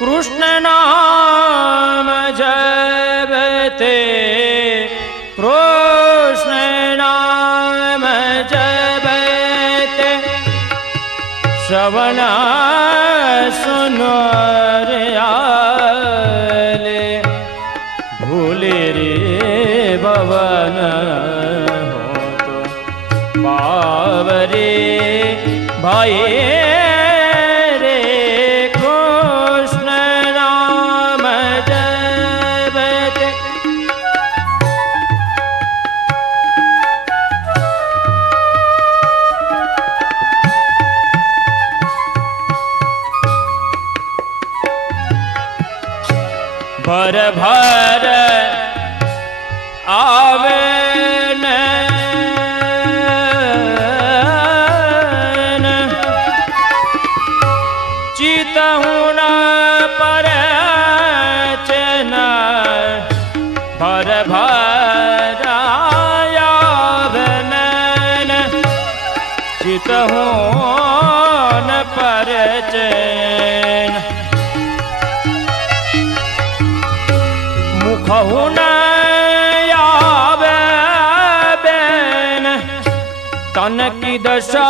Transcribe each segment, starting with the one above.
कृष्ण नाम जपते कृष्ण नाम जपते श्रवण सुनो रे आले भूले रे भवन हो तो बावरे भाई भर भर आवे न चितहु न पर चन भर भर आवे न चितहु न पर चन मुखहु न आवे बेन तन की दशा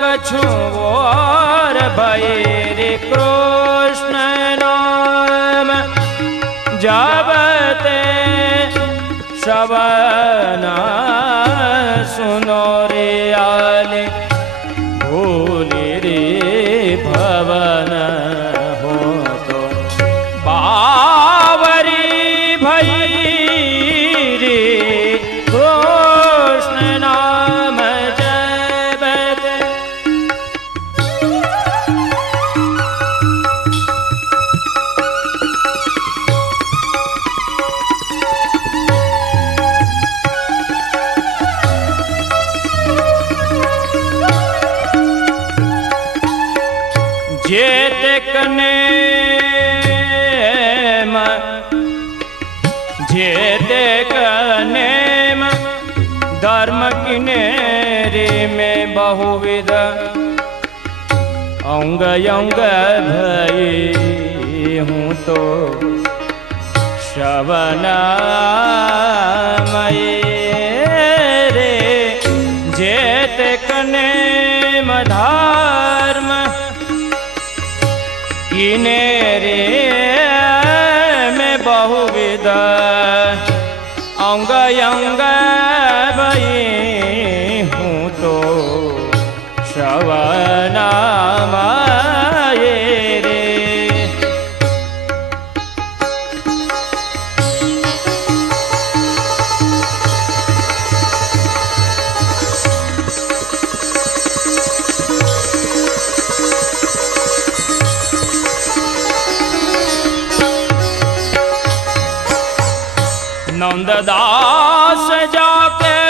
कछु और भये रे कृष्ण नाम जपते श्रवण सुनो रे आले भूले रे भवन हो तो जेते कनेम धर्म किनेरी में बहुविध अंग अंग भई हूँ तो श्रवणमय रे जेते कनेम धर्म किनेरे में बहुविध अंग अंग भई हूँ तो श्रवणमय रे नंददास जाके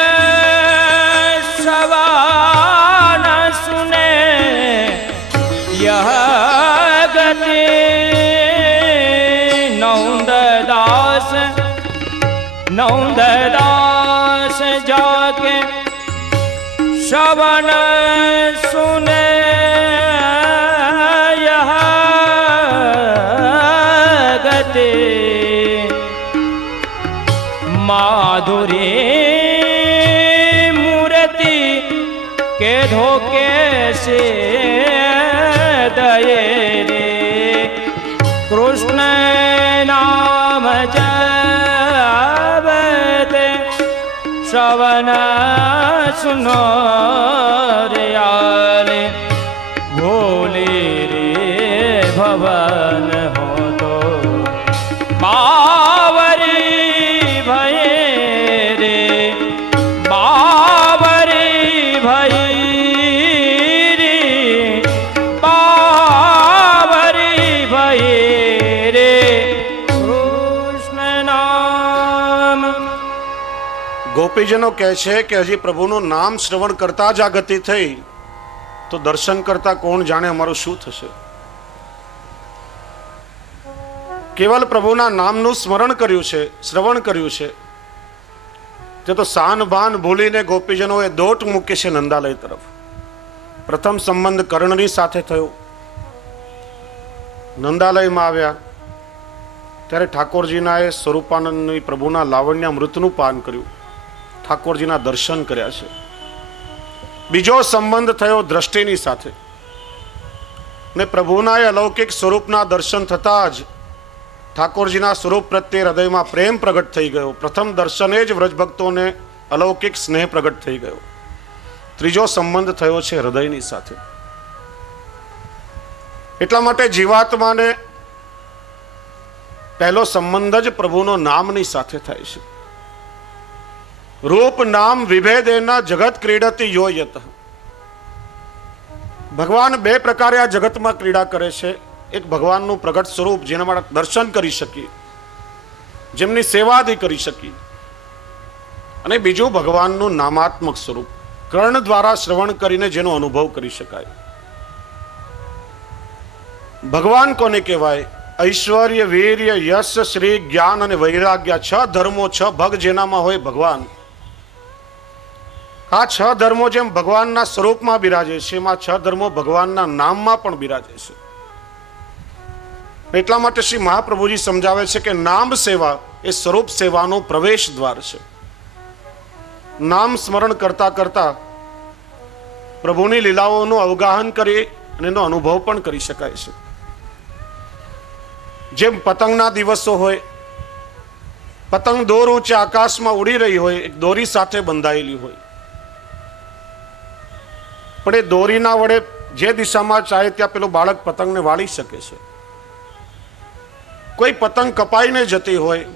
श्रवण सुने यह गति नंददास जाके श्रवण सुने यह गति माधुरी मूर्ति के धोखे से दये रे कृष्ण नाम जपते श्रवण सुनो रे आले भोले रे भवन हो तो ગોપીજનો કહે છે કે હજી પ્રભુનું નામ શ્રવણ કરતા જ આ ગતિ થઈ તો દર્શન કરતા કોણ જાણે અમારું શું થશે. કેવલ પ્રભુના નામનું સ્મરણ કર્યું છે, શ્રવણ કર્યું છે, તે તો સાન ભાન ભૂલીને ગોપીજનોએ દોટ મૂકી છે નંદાલય તરફ. પ્રથમ સંબંધ કર્ણની સાથે થયો, નંદાલયમાં આવ્યા ત્યારે ઠાકોરજીના એ સ્વરૂપાનંદની પ્રભુના લાવણ્યામૃતનું પાન કર્યું, ઠાકોરજીના દર્શન કર્યા છે. બીજો સંબંધ થયો દ્રષ્ટિની સાથે, ને પ્રભુના એ અલૌકિક સ્વરૂપના દર્શન થતા જ ઠાકોરજીના સ્વરૂપ પ્રત્યે હૃદયમાં પ્રેમ પ્રગટ થઈ ગયો. પ્રથમ દર્શને જ વ્રજભક્તોને અલૌકિક સ્નેહ પ્રગટ થઈ ગયો. ત્રીજો સંબંધ થયો છે હૃદયની સાથે. એટલા માટે જીવાત્માને પહેલો સંબંધ જ પ્રભુનો નામની સાથે થાય છે. રૂપ નામ વિભેદેના જગત ક્રીડતી યો યત. ભગવાન બે પ્રકારે આ જગતમાં ક્રીડા કરે છે. એક ભગવાનનું પ્રગટ સ્વરૂપ જેના માટે દર્શન કરી શકીએ, જેમની સેવાદી કરી શકીએ, અને બીજું ભગવાનનું નામાત્મક સ્વરૂપ કર્ણ દ્વારા શ્રવણ કરીને જેનો અનુભવ કરી શકાય. ભગવાન કોને કહેવાય? ઐશ્વર્ય, વીર્ય, યશ, શ્રી, જ્ઞાન અને વૈરાગ્ય, 6 ધર્મો, 6 ભગ જેનામાં હોય ભગવાન. આ 6 ધર્મો જેમ ભગવાનના સ્વરૂપમાં બિરાજે છે, એમાં 6 ધર્મો ભગવાનના નામમાં પણ બિરાજે છે. એટલા માટે શ્રી મહાપ્રભુજી સમજાવે છે કે નામ સેવા એ સ્વરૂપ સેવાનો પ્રવેશ દ્વાર છે. નામ સ્મરણ કરતા કરતા પ્રભુની લીલાઓનું અવગાહન કરી અને એનો અનુભવ પણ કરી શકાય છે. જેમ પતંગના દિવસો હોય, પતંગ દોર ઊંચે આકાશમાં ઉડી રહી હોય, એક દોરી સાથે બંધાયેલી હોય, પણ એ દોરીના વડે જે દિશામાં ચાહે ત્યાં પેલું બાળક પતંગને વાળી શકે છે. કોઈ પતંગ કપાઈને જતી હોય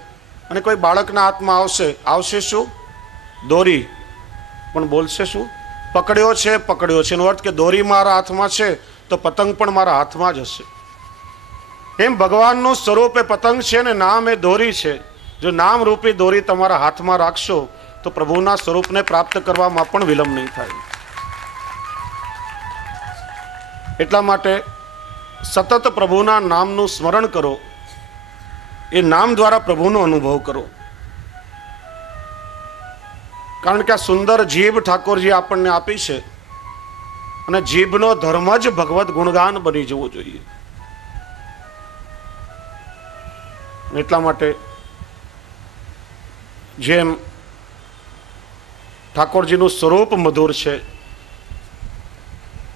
અને કોઈ બાળકના હાથમાં આવશે શું? દોરી. પણ બોલશે શું? પકડ્યો છે, પકડ્યો છે. એનો અર્થ કે દોરી મારા હાથમાં છે તો પતંગ પણ મારા હાથમાં જ હશે. એમ ભગવાનનું સ્વરૂપ એ પતંગ છે ને નામ એ દોરી છે. જો નામ રૂપી દોરી તમારા હાથમાં રાખશો તો પ્રભુના સ્વરૂપને પ્રાપ્ત કરવામાં પણ વિલંબ નહીં થાય. એટલા માટે સતત પ્રભુના નામનું સ્મરણ કરો, એ નામ દ્વારા પ્રભુનો અનુભવ કરો. કારણ કે આ સુંદર જીભ ઠાકોરજી આપણને આપી છે, અને જીભનો ધર્મ જ ભગવત ગુણગાન બની જવું જોઈએ. એટલા માટે જેમ ઠાકોરજીનું સ્વરૂપ મધુર છે,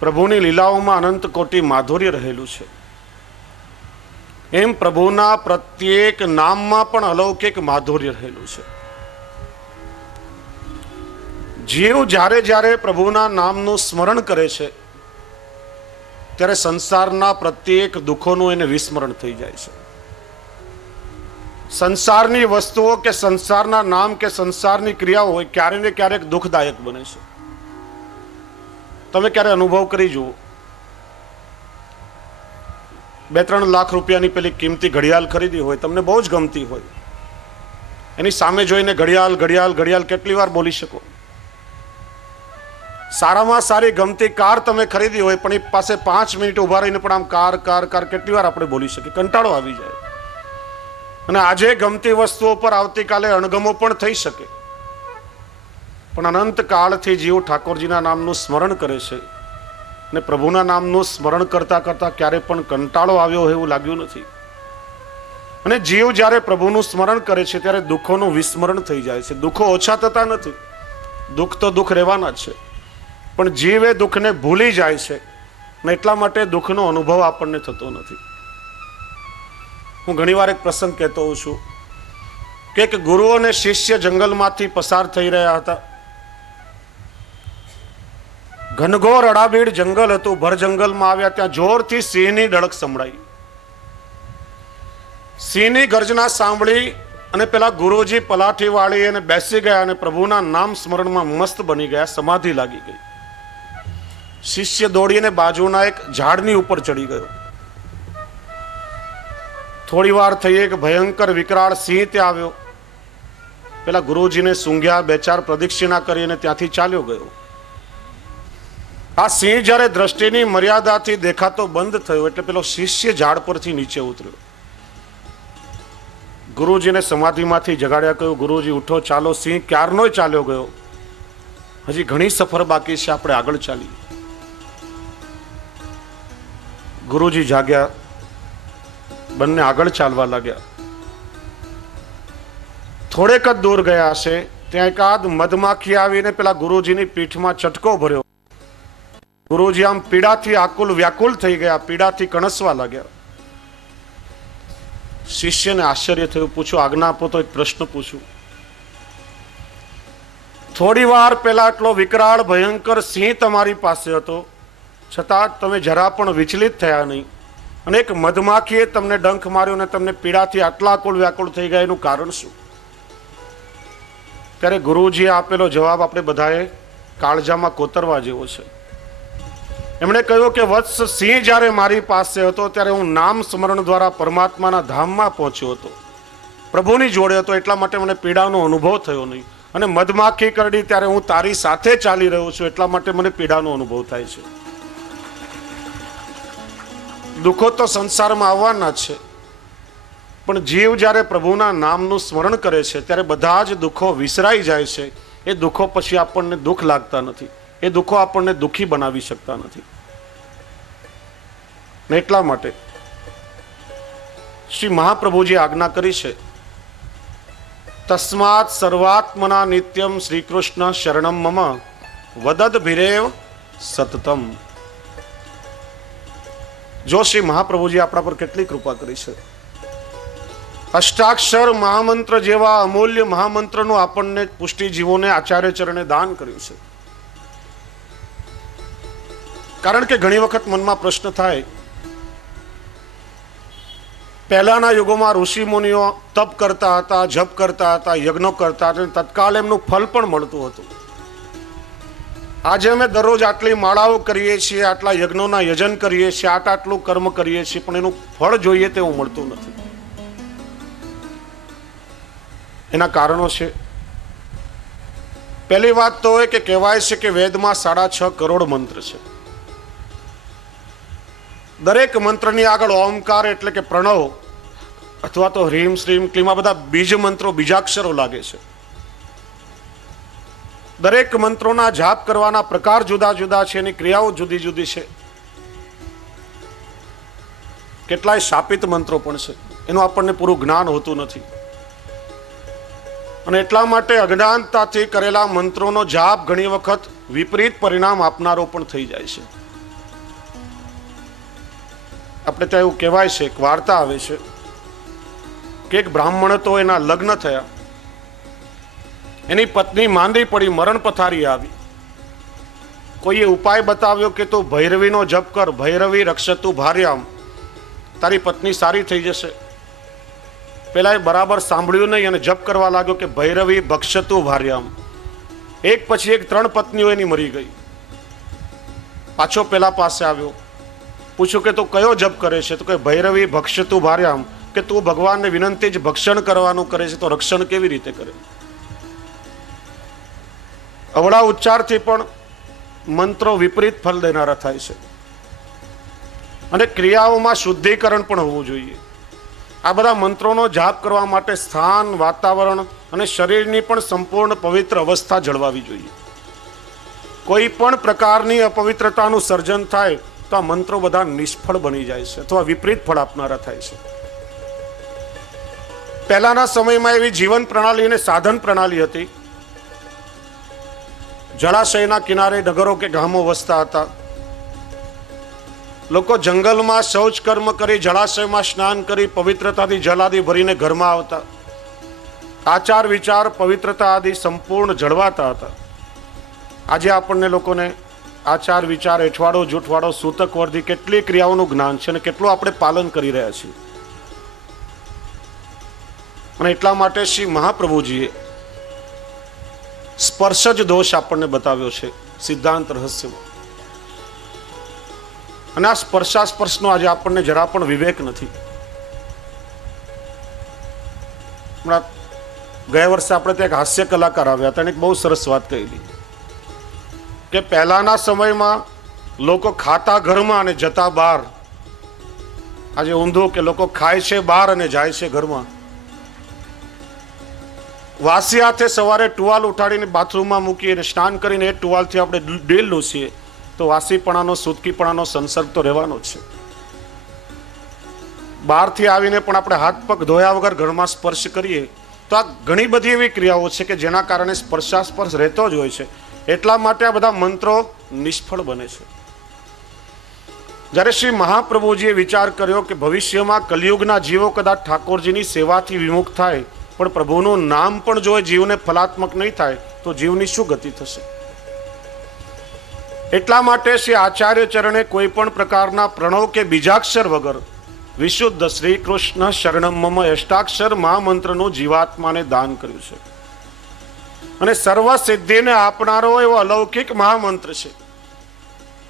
પ્રભુની લીલાઓમાં અનંત કોટી માધુર્ય રહેલું છે, એમ પ્રભુના પ્રત્યેક નામમાં પણ અલૌકિક માધુર્ય રહેલું છે. જીવ જ્યારે જ્યારે પ્રભુના નામનું સ્મરણ કરે છે ત્યારે સંસારના પ્રત્યેક દુઃખોનું એને વિસ્મરણ થઈ જાય છે. સંસારની વસ્તુઓ કે સંસારના નામ કે સંસારની ક્રિયાઓ હોય ક્યારેક ને ક્યારેક દુઃખદાયક બને છે. તમે ક્યારે અનુભવ કરી જુઓ. 2-3 લાખ રૂપિયાની પેલી કિંમતી ઘડિયાળ ખરીદી હોય, તમને બહુ જ ગમતી હોય, એની સામે જોઈને ઘડિયાળ ઘડિયાળ ઘડિયાળ કેટલી વાર બોલી શકો? સારામાં સારી ગમતી કાર તમે ખરીદી હોય પણ એ પાસે 5 મિનિટ ઉભા રહીને પણ આમ કાર કાર કાર કેટલી વાર આપણે બોલી શકીએ? કંટાળો આવી જાય. અને આજે ગમતી વસ્તુઓ પર આવતીકાલે અણગમો પણ થઈ શકે, પણ અનંત કાળથી જીવ ઠાકોરજીના નામનું સ્મરણ કરે છે ને પ્રભુના નામનું સ્મરણ કરતા કરતા ક્યારે પણ કંટાળો આવ્યો હોય એવું લાગ્યું નથી. અને જીવ જ્યારે પ્રભુનું સ્મરણ કરે છે ત્યારે દુઃખોનું વિસ્મરણ થઈ જાય છે. દુઃખો ઓછા થતા નથી, દુઃખ તો દુઃખ રહેવાના જ છે, પણ જીવ એ દુઃખને ભૂલી જાય છે ને એટલા માટે દુઃખનો અનુભવ આપણને થતો નથી. હું ઘણીવાર એક પ્રસંગ કહેતો હોઉં છું કે એક ગુરુ અને શિષ્ય જંગલમાંથી પસાર થઈ રહ્યા હતા. ઘનઘોર અડાબીડ જંગલ હતું. ભર જંગલમાં આવ્યા ત્યાં જોરથી સિંહની ડળક સંભળાઈ. સિંહની ગર્જના સાંભળી અને પેલા ગુરુજી પલાઠી વાળી અને બેસી ગયા અને પ્રભુના નામ સ્મરણમાં મસ્ત બની ગયા, સમાધિ લાગી ગઈ. શિષ્ય દોડીને બાજુના એક ઝાડની ઉપર ચડી ગયો. થોડી વાર થઈ એક ભયંકર વિકરાળ સિંહ ત્યાં આવ્યો. પેલા ગુરુજીને સૂંઘ્યા, 2-4 પ્રદક્ષિણા કરી અને ત્યાંથી ચાલ્યો ગયો. આ સિંહ જ્યારે દ્રષ્ટિની મર્યાદાથી દેખાતો બંધ થયો એટલે પેલો શિષ્ય ઝાડ પરથી નીચે ઉતર્યો. ગુરુજીને સમાધિમાંથી જગાડ્યા, કહ્યું, ગુરુજી ઉઠો, ચાલો. સિંહ ક્યારનો ચાલ્યો ગયો, હજી ઘણી સફર બાકી છે, આપણે આગળ ચાલીએ. ગુરુજી જાગ્યા, બંને આગળ ચાલવા લાગ્યા. થોડેક જ દૂર ગયા હશે ત્યાં એકાદ મધમાખી આવીને પેલા ગુરુજીની પીઠમાં ચટકો ભર્યો. ગુરુજી આમ પીડાથી આકુલ વ્યાકુલ થઈ ગયા, પીડાથી કણસવા લાગ્યા. શિષ્યને આશ્ચર્ય થયું, પૂછ્યું આજ્ઞા આપો તો એક પ્રશ્ન પૂછું. થોડી વાર પહેલા આટલો વિકરાળ ભયંકર સિંહ તમારી પાસે હતો, છતાં તમે જરા પણ વિચલિત થયા નહીં, અને એક મધમાખીએ તમને ડંખ માર્યો અને તમને પીડાથી આટલા આકુલ વ્યાકુળ થઈ ગયા, એનું કારણ શું? ત્યારે ગુરુજીએ આપેલો જવાબ આપણે બધાએ કાળજામાં કોતરવા જેવો છે. એમણે કહ્યું કે વત્સ, સિંહ જ્યારે મારી પાસે હતો ત્યારે હું નામ સ્મરણ દ્વારા પરમાત્માના ધામમાં પહોંચ્યો હતો, પ્રભુની જોડે હતો, એટલા માટે મને પીડાનો અનુભવ થયો નહીં. અને મધમાખી કરડી ત્યારે હું તારી સાથે ચાલી રહ્યો છું, એટલા માટે મને પીડાનો અનુભવ થાય છે. દુઃખો તો સંસારમાં આવવાના છે, પણ જીવ જ્યારે પ્રભુના નામનું સ્મરણ કરે છે ત્યારે બધા જ દુઃખો વિસરાઈ જાય છે. એ દુઃખો પછી આપણને દુઃખ લાગતા નથી, એ દુઃખો આપણને દુઃખી બનાવી શકતા નથી. ને એટલા માટે શ્રી મહાપ્રભુજી આજ્ઞા કરી છે, તસ્માત સર્વાત્મના નિત્યમ શ્રી કૃષ્ણ શરણમ મમ વદદ ભિરેવ સતતમ. જો શ્રી મહાપ્રભુજી આપણા પર કેટલી કૃપા કરી છે. અષ્ટાક્ષર મહામંત્ર જેવા અમૂલ્ય મહામંત્રનું આપણને પુષ્ટિજીવોને આચાર્ય ચરણે દાન કર્યું છે. કારણ કે ઘણી વખત મનમાં પ્રશ્ન થાય, પહેલાના યુગોમાં ઋષિ મુનિઓ તપ કરતા હતા, જપ કરતા હતા, યજ્ઞો કરતા હતા, તત્કાળ એમનું ફલ પણ મળતું હતું. આજે અમે દરરોજ આટલી માળાઓ કરીએ છીએ, આટલા યજ્ઞોના યજન કરીએ છીએ, આટલું કર્મ કરીએ છીએ, પણ એનું ફળ જોઈએ તેવું મળતું નથી. એના કારણો છે. પહેલી વાત તો એ કે કહેવાય છે કે વેદમાં 6.5 કરોડ મંત્ર છે. દરેક મંત્રની આગળ ઓમકાર એટલે કે પ્રણવ અથવા તો હ્રીમ શ્રીમ ક્લીમ આ બધા બીજ મંત્રો, બીજાક્ષરો લાગે છે. દરેક મંત્રોના જાપ કરવાના પ્રકાર જુદા જુદા છે, એની ક્રિયાઓ જુદી જુદી છે. કેટલાય શાપિત મંત્રો પણ છે, એનું આપણને પૂરું જ્ઞાન હોતું નથી. અને એટલા માટે અજ્ઞાનતાથી કરેલા મંત્રોનો જાપ ઘણી વખત વિપરીત પરિણામ આપનારો પણ થઈ જાય છે. આપણે ત્યાં એવું કહેવાય છે, એક વાર્તા આવે છે કે એક બ્રાહ્મણ તો એના લગ્ન થયા, એની પત્ની માંદી પડી, મરણ પથારી આવી. કોઈએ ઉપાય બતાવ્યો કે તું ભૈરવીનો જપ કર, ભૈરવી રક્ષતુ ભાર્યામ, તારી પત્ની સારી થઈ જશે. પેલા એ બરાબર સાંભળ્યું નહીં અને જપ કરવા લાગ્યો કે ભૈરવી ભક્ષતુ ભાર્યામ. એક પછી એક 3 પત્નીઓ એની મરી ગઈ. પાછો પેલા પાસે આવ્યો, પૂછ્યું કે તું કયો જપ કરે છે? તો કે ભૈરવી ભક્ષતુ ભાર્યામ, કે તું ભગવાનને વિનંતી જ ભક્ષણ કરવાનું કરે છે, તો રક્ષણ કેવી રીતે કરે? અવળા ઉચ્ચારથી પણ મંત્રો વિપરીત ફળ દેનારા થાય છે. અને ક્રિયાઓમાં શુદ્ધિકરણ પણ હોવું જોઈએ. આ બધા મંત્રોનો જાપ કરવા માટે સ્થાન, વાતાવરણ અને શરીરની પણ સંપૂર્ણ પવિત્ર અવસ્થા જળવાવી જોઈએ. કોઈ પણ પ્રકારની અપવિત્રતાનું સર્જન થાય તો આ મંત્રો બધા નિષ્ફળ બની જાય છે અથવા વિપરીત ફળ આપનારા થાય છે. પહેલાના સમયમાં એવી જીવન પ્રણાલી અને સાધન પ્રણાલી હતી. જળાશયના કિનારે નગરો કે ગામો વસતા હતા. લોકો જંગલમાં શૌચ કર્મ કરી, જળાશયમાં સ્નાન કરી, પવિત્રતાથી જલ આદિ ભરીને ઘરમાં આવતા. આચાર વિચાર, પવિત્રતા આદિ સંપૂર્ણ જળવાતા હતા. આજે આપણને લોકોને આચાર વિચાર, એઠવાડો જૂઠવાડો, સૂતક વર્ધી કેટલી ક્રિયાઓનું જ્ઞાન છે અને કેટલું આપણે પાલન કરી રહ્યા છીએ. અને એટલા માટે શ્રી મહાપ્રભુજીએ સ્પર્શ જ દોષ આપણને બતાવ્યો છે સિદ્ધાંત રહસ્યમાં. અને આ સ્પર્શાસ્પર્શનો આજે આપણને જરા પણ વિવેક નથી. હમણાં ગયા વર્ષે આપણે ત્યાં એક હાસ્ય કલાકાર આવ્યા હતા અને એક બહુ સરસ વાત કહેલી કે પહેલાના સમયમાં લોકો ખાતા ઘરમાં અને જતા બહાર. આજે ઊંધું કે લોકો ખાય છે બહાર અને જાય છે ઘરમાં. વાસી હાથે સવારે ટુવાલ ઉઠાડીને બાથરૂમમાં મૂકી અને સ્નાન કરીને એ ટુવાલથી આપણે ડીલ લૂસીએ તો વાસીપણાનો, સૂતકીપણાનો સંસર્ગ તો રહેવાનો જ છે. બહારથી આવીને પણ આપણે હાથ પગ ધોયા વગર ઘરમાં સ્પર્શ કરીએ તો આ ઘણી બધી એવી ક્રિયાઓ છે કે જેના કારણે સ્પર્શાસ્પર્શ રહેતો જ હોય છે. એટલા માટે આ બધા મંત્રો નિષ્ફળ બને છે. જ્યારે શ્રી મહાપ્રભુજીએ વિચાર કર્યો કે ભવિષ્યમાં કલિયુગના જીવો કદાચ ઠાકોરજીની સેવાથી વિમુખ થાય પણ પ્રભુનું નામ પણ જો એ જીવને ફલાત્મક નહીં થાય તો જીવની શું ગતિ થશે. એટલા માટે શ્રી આચાર્ય ચરણે કોઈ પણ પ્રકારના પ્રણવ કે બીજાક્ષર વગર વિશુદ્ધ શ્રી કૃષ્ણ શરણમ મમ અષ્ટાક્ષર મહામંત્રનું જીવાત્માને દાન કર્યું છે. અને સર્વ સિદ્ધિને આપનારો એવો અલૌકિક મહામંત્ર છે.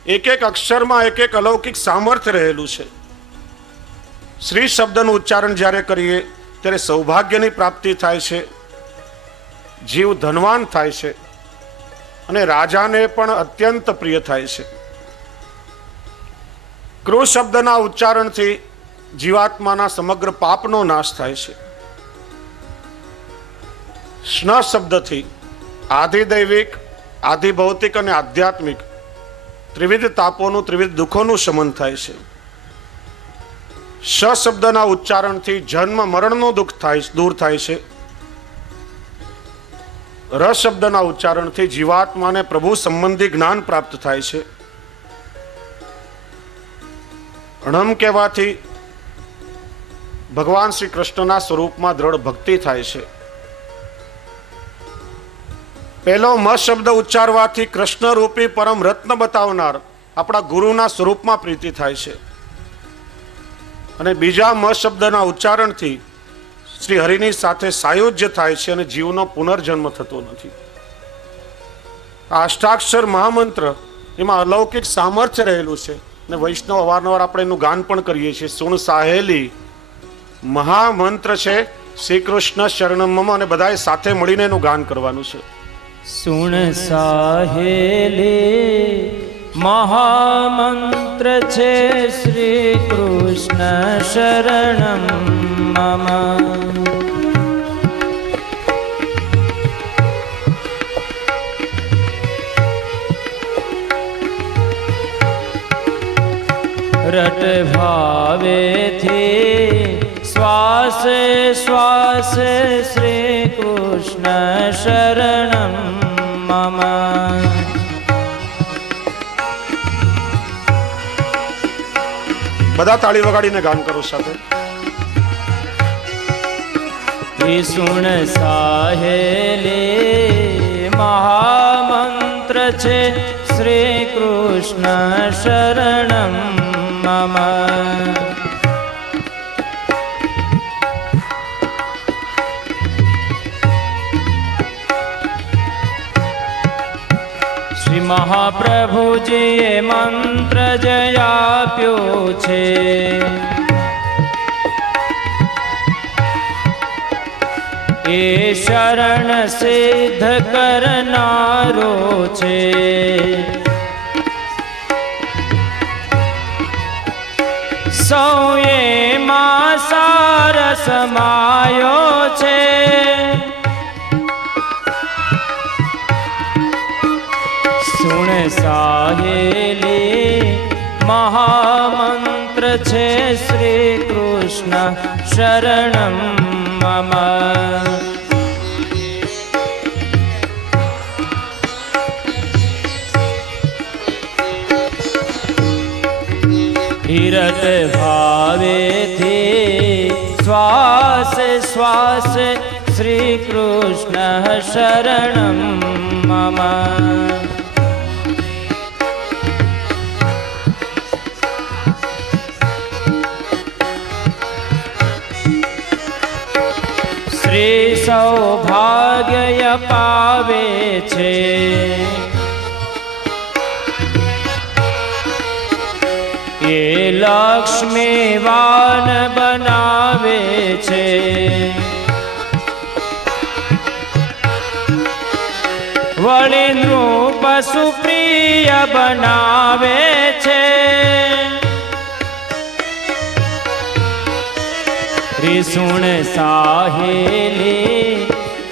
એક એક અક્ષરમાં એક એક અલૌકિક સામર્થ્ય રહેલું છે. શ્રી શબ્દનું ઉચ્ચારણ જ્યારે કરીએ ત્યારે સૌભાગ્યની પ્રાપ્તિ થાય છે, જીવ ધનવાન થાય છે અને રાજાને પણ અત્યંત પ્રિય થાય છે. કૃ શબ્દના ઉચ્ચારણથી જીવાત્માના સમગ્ર પાપનો નાશ થાય છે. સ્ન શબ્દથી આધિદૈવિક, આધિભૌતિક અને આધ્યાત્મિક ત્રિવિધ તાપોનું, ત્રિવિધ દુઃખોનું શમન થાય છે. શ શબ્દના ઉચ્ચારણથી જન્મ મરણનું દુઃખ દૂર થાય છે. ર શબ્દના ઉચ્ચારણથી જીવાત્માને પ્રભુ સંબંધી જ્ઞાન પ્રાપ્ત થાય છે. ણમ કહેવાથી ભગવાન શ્રી કૃષ્ણના સ્વરૂપમાં દ્રઢ ભક્તિ થાય છે. પહેલો મ શબ્દ ઉચ્ચારવાથી કૃષ્ણ રૂપી પરમ રત્ન બતાવનાર આપણા ગુરુના સ્વરૂપમાં પ્રીતિ થાય છે. અને બીજા મ શબ્દના ઉચ્ચારણથી શ્રી હરિની સાથે સાયુજ્ય થાય છે અને જીવનો પુનર્જન્મ થતો નથી. આ અષ્ટાક્ષર મહામંત્ર એમાં અલૌકિક સામર્થ્ય રહેલું છે અને વૈષ્ણવ અવારનવાર આપણે એનું ગાન પણ કરીએ છીએ. સુણ સાહેલી મહામંત્ર છે શ્રી કૃષ્ણ શરણમ મમ, અને બધાએ સાથે મળીને એનું ગાન કરવાનું છે. સુણ સાહેલી મહામંત્ર છે શ્રી કૃષ્ણ શરણમ મમ. રટ ભાવેથી શ્વાસે શ્વાસે શ્રી કૃષ્ણ શરણમ મમ. બધા તાળી વગાડીને ગાન કરો સાથે. સુણ સાહેલી મહામંત્ર છે શ્રી કૃષ્ણ શરણમ મમ. શ્રી મહાપ્રભુજીએ મંત્ર જય આપ્યો છે. એ શરણ સિદ્ધ કરનારો છે. સૌએ માં સાર સમાયો છે. સુણ સાહેલી મહામંત્ર છે શ્રી કૃષ્ણ શરણમ મમ. ધીરત ભાવેથી શ્વાસે શ્વાસે શ્રી કૃષ્ણ શરણમ મમ. શ્રી સૌભાગ્ય પાવે છે. એ લક્ષ્મીવાન બનાવે છે. વળી નૃપ સુપ્રિય બનાવે છે. ત્રિસુણ સાહેલી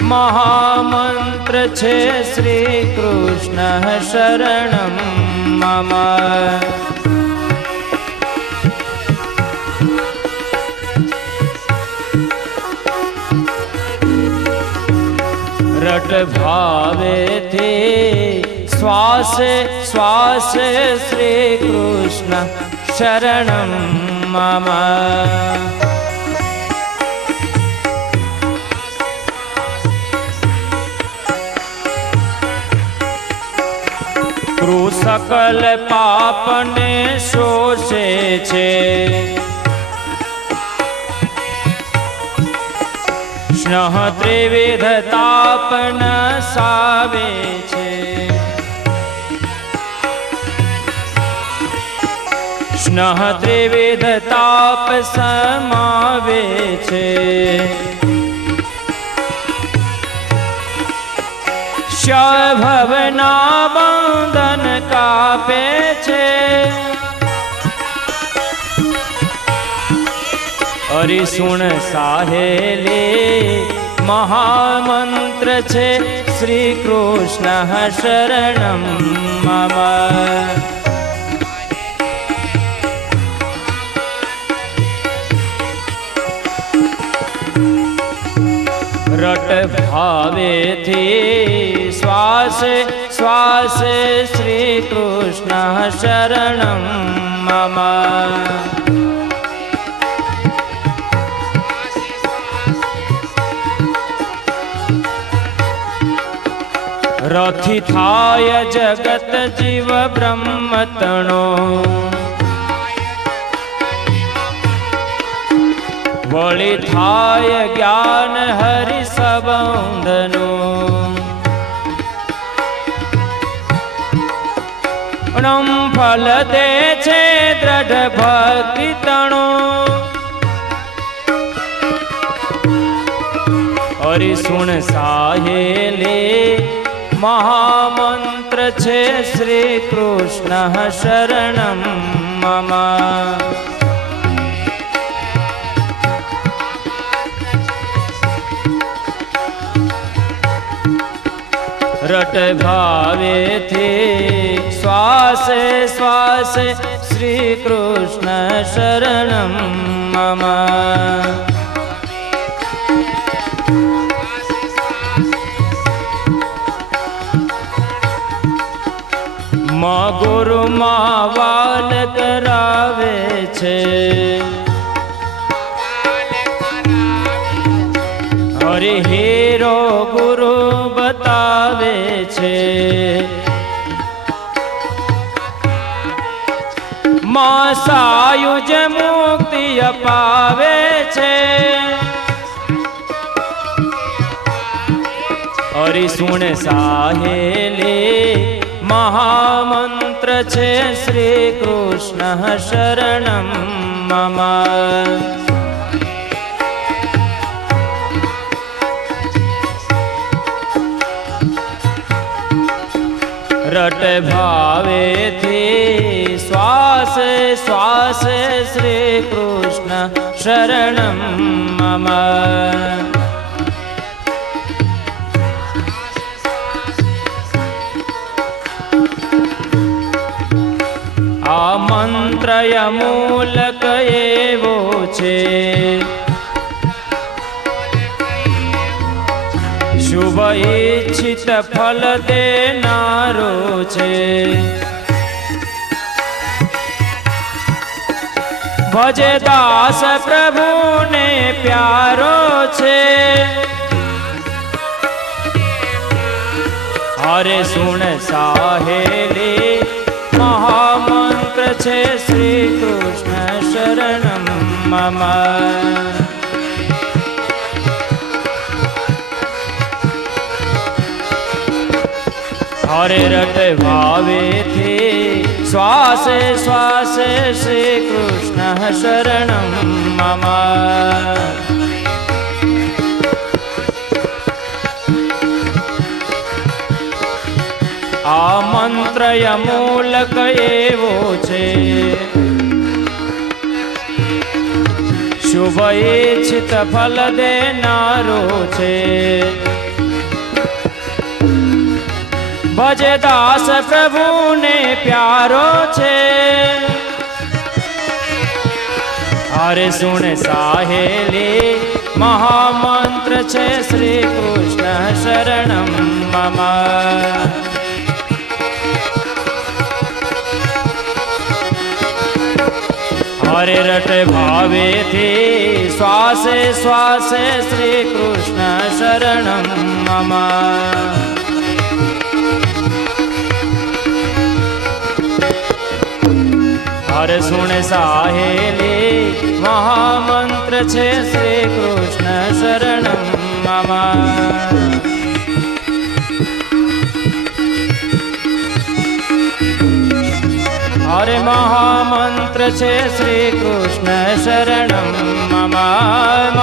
મહામંત્ર છે શ્રી કૃષ્ણ શરણમ મમ. રટ ભાવેથી શ્વાસે શ્વાસે શ્રી કૃષ્ણ શરણમ મમ. સકલ પાપને શોષે છે, સ્નેહ ત્રિવિધ તાપ નસાવે છે, સ્નેહ ત્રિવિધ તાપ સમાવે છે. ભવના બંધન કાપે છે, હરિસુણ સાહેલી મહામંત્ર છે શ્રી કૃષ્ણ શરણમ મમ. રટ ભાવેથી શ્વાસે શ્વાસે શ્રી કૃષ્ણ શરણમ મમ. રથી થાય જગત જીવ બ્રહ્મ તણો, વળી થાય જ્ઞાન હરિ સંબંધનું. ફલ દે છે દ્રઢ ભક્તિ તણો, હરિસુણ સાહેલે મહામંત્ર છે શ્રી કૃષ્ણ શરણમ મમ. રટ ભાવેથી શ્વાસે શ્વાસે શ્રી કૃષ્ણ શરણમ મમ. ગુરુમાં વાલ કરાવે છે, હરિ હીરો ગુરુ બતાવે છે. માં સાયુજ મુક્તિ અપાવે છે, હરિસુણ સાહેલી મહામંત્ર છે શ્રી કૃષ્ણ શરણમ મમ. રટ ભાવેથી શ્વાસે શ્વાસે શ્રી કૃષ્ણ શરણમ મમ. આ મંત્ર અમૂલક એવો છે, શુભ ઈચ્છિત ફલ દેનારો છે. ભજે દાસ પ્રભુને પ્યારો છે, હરે સુણ સાહેલી મહામંત્ર છે શ્રી કૃષ્ણ શરણમ મમ. હરે રટ ભાવેથી શ્વાસે શ્વાસે શ્રી કૃષ્ણ શરણમ મમ. આ મંત્ર અમૂલક એવો છે, શુભ ઈચ્છિત ફલ દેનારો છે. ભજે દાસ પ્રભુને પ્યારો છે, અરે સુણ સાહેલી મહામંત્ર છે શ્રી કૃષ્ણ શરણમ મમ. હરે રટ ભાવેથી શ્વાસે શ્વાસે શ્રી કૃષ્ણ શરણમ મમ. હરે સુણ સાહેલી મહામંત્ર છે શ્રી કૃષ્ણ શરણમ મમ. હરે મહામંત્ર છે શ્રી કૃષ્ણ શરણમ મમ.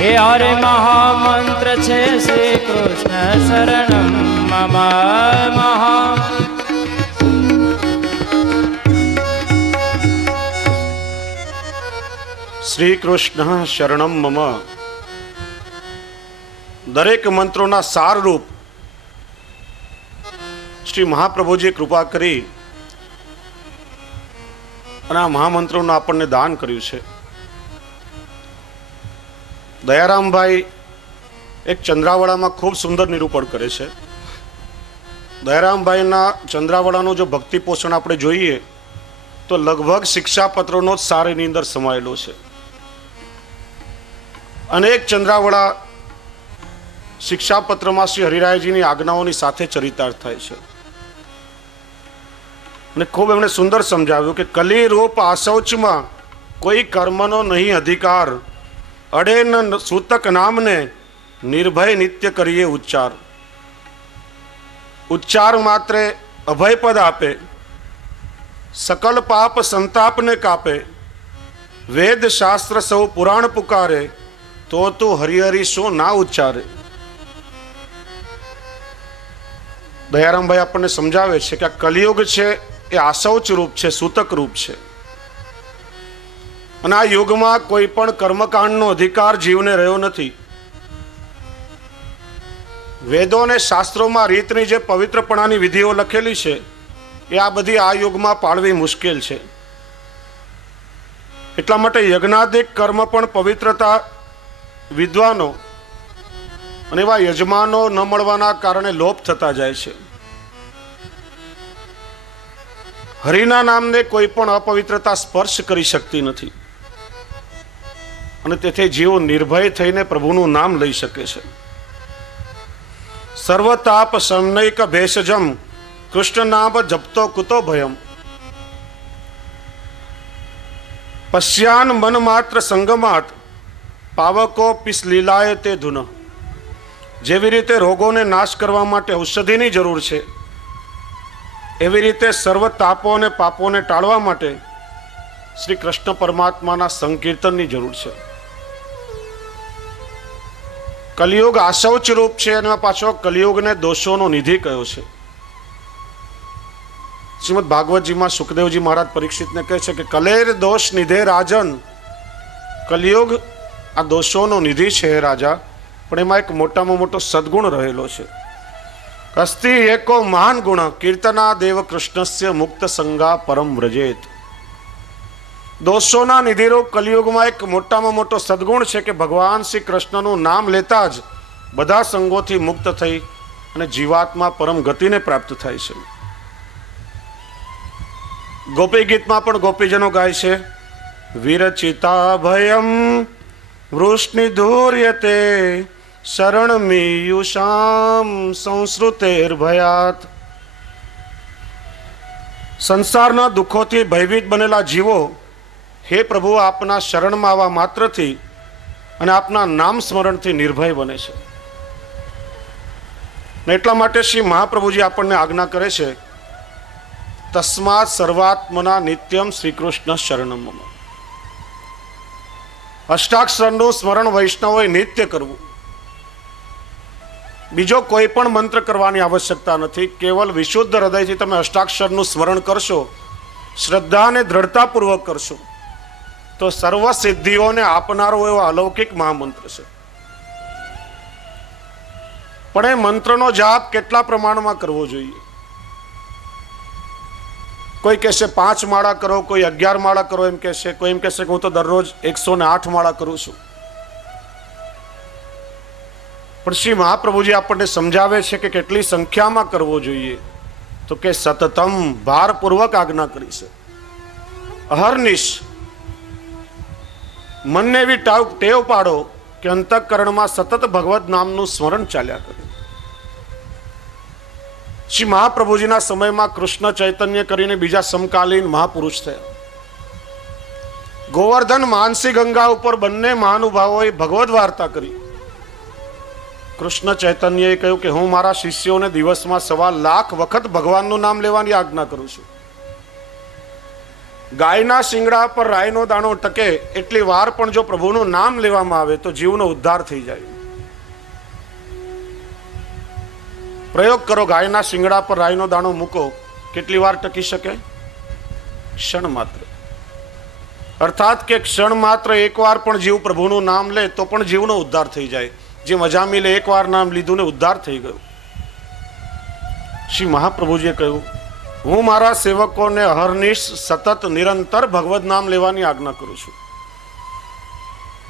હે હરે મહામંત્ર છે શ્રી કૃષ્ણ શરણમ મમ. શ્રી કૃષ્ણ શરણમ મમ. દરેક મંત્રોના સારરૂપ શ્રી મહાપ્રભુજીએ કૃપા કરી અને આ મહામંત્રોનું આપણને દાન કર્યું છે. દયારામભાઈ એક ચંદ્રાવળામાં ખૂબ સુંદર નિરૂપણ કરે છે. દયારામભાઈના ચંદ્રાવળાનું જો ભક્તિ પોષણ આપણે જોઈએ તો લગભગ શિક્ષાપત્રોનો જ સાર એની અંદર સમાયેલો છે. અનેક ચંદ્રાવળા શિક્ષાપત્રમાં શ્રી હરિરાયજીની આજ્ઞાઓની સાથે ચરિતાર્થ થાય છે. અને ખૂબ એમણે સુંદર સમજાવ્યું કે કલી રૂપ આશૌચમાં કોઈ કર્મનો નહીં અધિકાર, અડે ન સૂતક નામને નિર્ભય નિત્ય કરીએ ઉચ્ચાર. ઉચ્ચાર માત્રે અભયપદ આપે, સકલ પાપ સંતાપને કાપે. વેદ શાસ્ત્ર સૌ પુરાણ પુકારે, તો તું હરિહરિ શું ના ઉચ્ચારે. દયારામભાઈ આપણને સમજાવે છે કે આ કલિયુગ છે એ આશૌચ રૂપ છે, સૂતક રૂપ છે. અને આ યુગમાં કોઈ પણ કર્મકાંડનો અધિકાર જીવને રહ્યો નથી. વેદો અને શાસ્ત્રોમાં રીતની જે પવિત્રપણાની વિધિઓ લખેલી છે એ આ બધી આ યુગમાં પાળવી મુશ્કેલ છે. એટલા માટે યજ્ઞાદિક કર્મ પણ પવિત્રતા વિદ્વાનો અને એવા યજમાનો ન મળવાના કારણે લોપ થતા જાય છે. હરિના નામને કોઈ પણ અપવિત્રતા સ્પર્શ કરી શકતી નથી અને તેથી જીવો નિર્ભય થઈને પ્રભુનું નામ લઈ શકે છે. સર્વતાપ સમનૈક ભેષજમ કૃષ્ણ નામ જપતો કુતો ભયમ. પશ્યાન મન માત્ર સંગમાત પાવકો પિસ લીલાય તે ધુન. જેવી રીતે રોગોને નાશ કરવા માટે ઔષધિની જરૂર છે, એવી રીતે સર્વ તાપો અને પાપોને ટાળવા માટે શ્રી કૃષ્ણ પરમાત્માના સંકીર્તનની જરૂર છે. કલિયુગ આશૌચ રૂપ છે અને પાછો કલિયુગને દોષોનો નિધિ કયો છે. શ્રીમદ ભાગવતજીમાં સુખદેવજી મહારાજ પરીક્ષિતને કહે છે કે કલેર દોષ નિધે રાજન. કલિયુગ આ દોષોનો નિધિ છે રાજા, પણ એમાં એક મોટામાં મોટો સદગુણ રહેલો છે. અસ્તિ એકો મહાન ગુણ કીર્તના દેવ કૃષ્ણસ્ય મુક્ત સંગા પરમ વ્રજેત. દોષોના નિધિરૂપ કલિયુગમાં એક મોટામાં મોટો સદગુણ છે કે ભગવાન શ્રી કૃષ્ણનું નામ લેતા જ બધા સંગોથી મુક્ત થઈ અને જીવાત્મા પરમ ગતિને પ્રાપ્ત થાય છે. ગોપી ગીતમાં પણ ગોપીજનો ગાય છે વિરચિતા ભયમ વૃષ્ણિ ધૂર્યતે શરણમીયુષામ સંસ્રુતેર ભયાત. સંસારના દુઃખોથી ભયભીત બનેલા જીવો હે પ્રભુ આપના શરણમાં આવવા માત્રથી અને આપના નામ સ્મરણથી નિર્ભય બને છે. એટલા માટે શ્રી મહાપ્રભુજી આપણને આજ્ઞા કરે છે તસ્માત સર્વાત્મના નિત્યમ શ્રી કૃષ્ણ શરણમ મમ. અષ્ટાક્ષરનું સ્મરણ વૈષ્ણવોએ નિત્ય કરવું. બીજો કોઈ પણ મંત્ર કરવાની આવશ્યકતા નથી. કેવલ વિશુદ્ધ હૃદયથી તમે અષ્ટાક્ષરનું સ્મરણ કરશો, શ્રદ્ધા અને દ્રઢતાપૂર્વક કરશો, તો સર્વ સિદ્ધિઓને આપનારો એવો અલૌકિક મહામંત્ર છે. પણ એ મંત્રનો જાપ કેટલા પ્રમાણમાં કરવો જોઈએ? કોઈ કહેશે 5 માળા કરો, કોઈ 11 માળા કરો એમ કહેશે, કોઈ એમ કહેશે કે હું તો દરરોજ 108 માળા કરું છું. પણ શ્રી મહાપ્રભુજી આપણને સમજાવે છે કે કેટલી સંખ્યામાં કરવો જોઈએ, તો કે સતતમ, ભારપૂર્વક આજ્ઞા કરી છે. અહર્નિશ મનને એવી ટેવ પાડો કે અંતઃકરણમાં સતત ભગવદ નામનું સ્મરણ ચાલ્યા કરે. શ્રી મહાપ્રભુજીના સમયમાં કૃષ્ણ ચૈતન્ય કરીને બીજા સમકાલીન મહાપુરુષ થયા. ગોવર્ધન, માનસી ગંગા ઉપર બંને મહાનુભાવોએ ભગવદ વાર્તા કરી. કૃષ્ણ ચૈતન્યએ કહ્યું કે હું મારા શિષ્યોને દિવસમાં 1.25 લાખ વખત ભગવાનનું નામ લેવાની આજ્ઞા કરું છું. ગાયના શિંગડા પર રાઈનો દાણો ટકે એટલી વાર પણ જો પ્રભુનું નામ લેવામાં આવે તો જીવનો ઉદ્ધાર થઈ જાય. પ્રયોગ કરો, ગાયના શિંગડા પર રાઈનો દાણો મૂકો, કેટલી વાર ટકી શકે? ક્ષણ માત્ર. અર્થાત કે ક્ષણ માત્ર એકવાર પણ જીવ પ્રભુનું નામ લે તો પણ જીવનો ઉદ્ધાર થઈ જાય. જે મજામીલે એકવાર નામ લીધું ને ઉદ્ધાર થઈ ગયો. શ્રી મહાપ્રભુજીએ કહ્યું, હું મારા સેવકોને અહર્નિશ સતત નિરંતર ભગવદ નામ લેવાની આજ્ઞા કરું છું.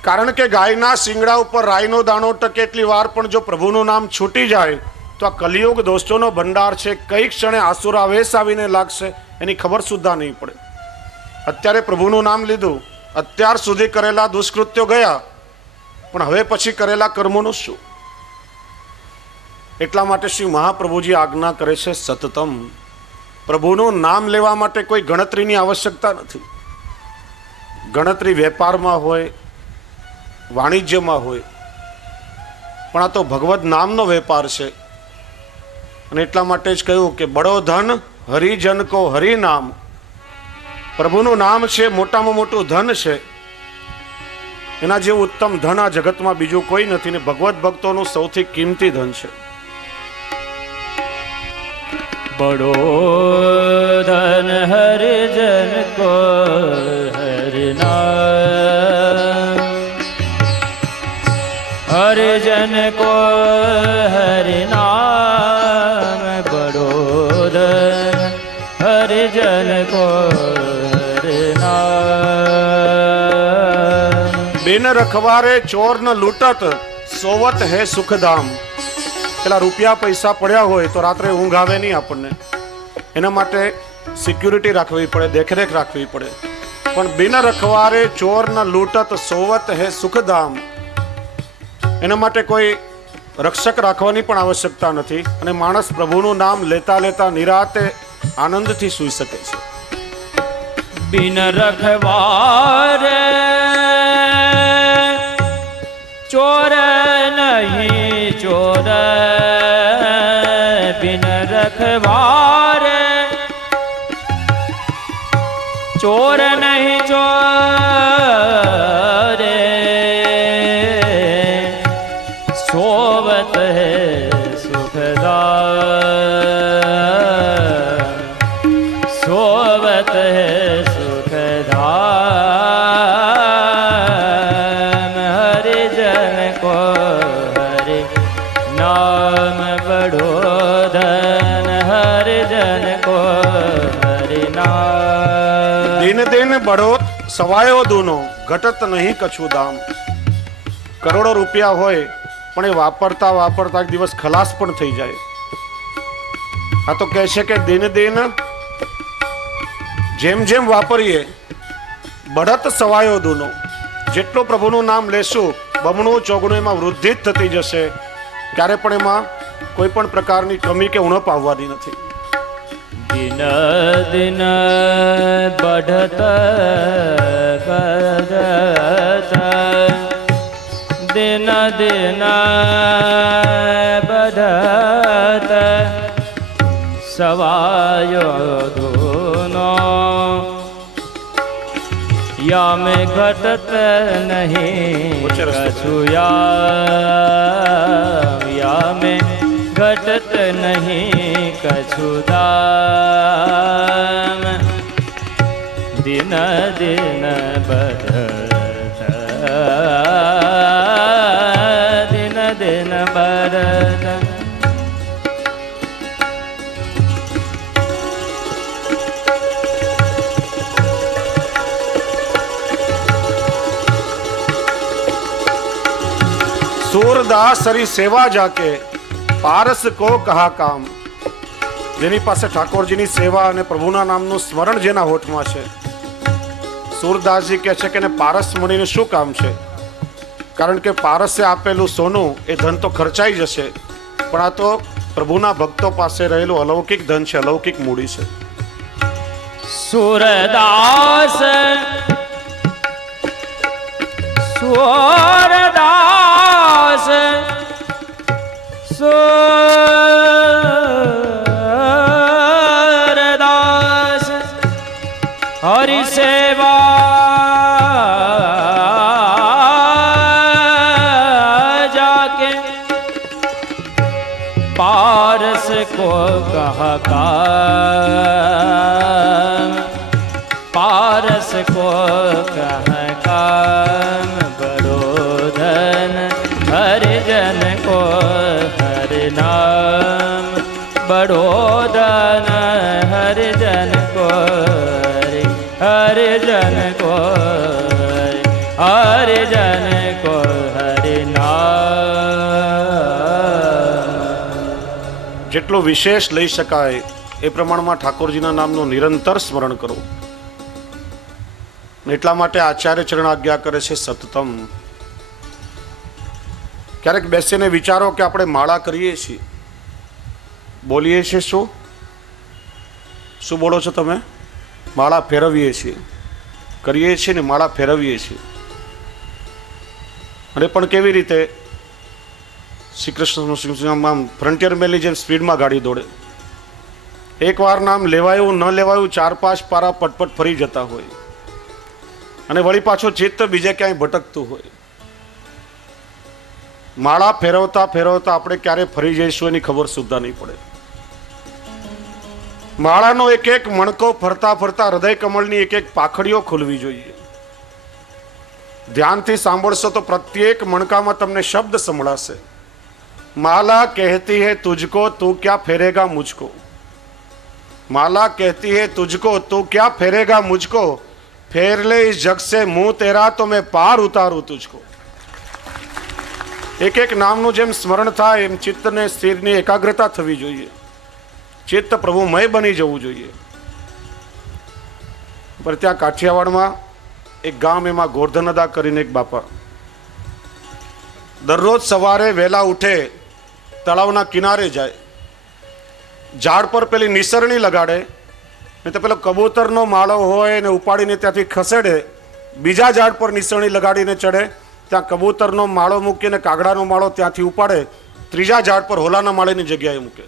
કારણ કે ગાયના શિંગડા ઉપર રાઈનો દાણો ટકે એટલી વાર પણ જો પ્રભુનું નામ છૂટી જાય તો આ કલિયુગ દોષોનો ભંડાર છે. કઈ ક્ષણે આસુરાવેશ આવીને લાગશે એની ખબર સુદ્ધા નહીં પડે. અત્યારે પ્રભુનું નામ લીધું, અત્યાર સુધી કરેલા દુષ્કૃત્યો ગયા, પણ હવે પછી કરેલા કર્મોનું શું? એટલા માટે શ્રી મહાપ્રભુજી આજ્ઞા કરે છે સતતમ. પ્રભુનું નામ લેવા માટે કોઈ ગણતરીની આવશ્યકતા નથી. ગણતરી વેપારમાં હોય, વાણિજ્યમાં હોય, પણ આ તો ભગવદ નામનો વેપાર છે. અને એટલા માટે જ કહ્યું કે બડો ધન હરિજન કો હરિ નામ. પ્રભુનું નામ છે મોટામાં મોટું ધન છે. એના જેવું ઉત્તમ ધન આ જગતમાં બીજું કોઈ નથી ને ભગવત ભક્તોનું સૌથી કિંમતી ધન છે. બડો ધન હરિજન કો હરિનામ, હરિજન કો હરિનામ. બડો ધન હરિજન કો હરિનામ. બિન રખવારે ચોર ન લૂંટત, સોવત હે સુખધામ. પેલા રૂપિયા પૈસા પડ્યા હોય તો રાત્રે ઊંઘ આવે નહીં આપણને. એના માટે સિક્યુરિટી રાખવી પડે, દેખરેખ રાખવી પડે. પણ બિન રખવારે ચોર ન લૂંટત, સોવત હે સુખધામ. એના માટે કોઈ રક્ષક રાખવાની પણ આવશ્યકતા નથી. અને માણસ પ્રભુનું નામ લેતા લેતા નિરાતે આનંદથી સૂઈ શકે છે. બિન રખવારે ચોર નહીં ચોર, બિન રખવારે ચોર નહીં ચોર, સોવત હે સુખદામ, સોવત હે સુખદામ. હરિજન કો હરિ નામ, બડો ધન હરિજન કો હરિ નામ. દિન દિન બઢોત સવાયો દૂનો, ઘટત નહીં કછું દામ. કરોડો રૂપિયા હોય પણ એ વાપરતા વાપરતા એક દિવસ ખલાસ પણ થઈ જાય. આ તો કહે છે કે દિન દિન જેમ જેમ વાપરીએ બઢત સવાયો દૂનો. જેટલું પ્રભુનું નામ લેશું બમણું ચોગણું એમાં વૃદ્ધિ જ થતી જશે. ક્યારે પણ એમાં કોઈ પણ પ્રકારની કમી કે ઉણપ આવવાની નથી. દિન દિન બઢત બઢત, દિન દિન બઢત સવાયો દૂનો. या में घटत नहीं कछु या में घटत नहीं कछु दाम. दिन दिन बढ़त, दिन दिन बढ़त. सूरदास हरि सेवा जाके पारस को कहा काम। જેની પાસે ઠાકોરજીની સેવા અને પ્રભુના નામનું સ્મરણ જેના હોઠમાં છે, સૂરદાસજી કહે છે કે એને પારસ મણીનું શું કામ છે? કારણ કે પારસે આપેલું સોનું એ ધન તો ખર્ચાઈ જશે, પણ આ તો પ્રભુના ભક્તો પાસે રહેલું અલૌકિક ધન છે, અલૌકિક મૂડી છે. सूरदास सूरदास सूरदास हरि सेवा जाके पारस को कहा काम, पारस को कह काम, बड़ो धन हरिजन को हरि नाम, बड़ो धन हरिजन को हरिजन को हरिजन को हरि नाम. જેટલું વિશેષ લઈ શકાય એ પ્રમાણમાં ઠાકોરજીના નામનું નિરંતર સ્મરણ કરો. એટલા માટે આચાર્ય ચરણ આજ્ઞા કરે છે સતતમ. ક્યારેક બેસીને વિચારો કે આપણે માળા કરીએ છીએ, બોલીએ છીએ શું શું બોલો છો તમે? માળા ફેરવીએ છીએ, કરીએ છીએ ને માળા ફેરવીએ છીએ. અને પણ કેવી રીતે? શ્રી કૃષ્ણ ફ્રન્ટિયર મેલની જેમ સ્પીડમાં ગાડી દોડે. એકવાર નામ લેવાયું ન લેવાયું 4-5 પારા પટપટ ફરી જતા હોય, અને વળી પાછો ચિત્ત બીજે ક્યાંય ભટકતું હોય. માળા ફેરવતા ફેરવતા આપણે ક્યારે ફરી જઈશું એની ખબર સુદ્ધા નહીં પડે. માળાનો એક એક મણકો ફરતા ફરતા હૃદય કમળની એક એક પાખડીઓ ખુલવી જોઈએ. ધ્યાનથી સાંભળશો તો પ્રત્યેક મણકામાં તમને શબ્દ સંભળાશે. माला कहती है तुझको, तू क्या फेरेगा मुझको. माला कहती है तुझको, तू क्या फेरेगा मुझको. फेर ले इस जग से मुंह तेरा तो मैं पार उतारूं तुझको. એક એક નામનું જેમ સ્મરણ થાય એમ ચિત્તને સ્થિરની એકાગ્રતા થવી જોઈએ. ચિત્ત પ્રભુમય બની જવું જોઈએ. પર ત્યાં કાઠિયાવાડમાં એક ગામ, એમાં ગોરધનદા કરીને એક બાપા દરરોજ સવારે વહેલા ઉઠે, તળાવના કિનારે જાય, ઝાડ પર પેલી નિસરણી લગાડે, ને તો પેલો કબૂતરનો માળો હોય ને ઉપાડીને ત્યાંથી ખસેડે, બીજા ઝાડ પર નિસરણી લગાડીને ચડે, ત્યાં કબૂતરનો માળો મૂકીને કાગડાનો માળો ત્યાંથી ઉપાડે, ત્રીજા ઝાડ પર હોલાના માળેની જગ્યાએ મૂકે.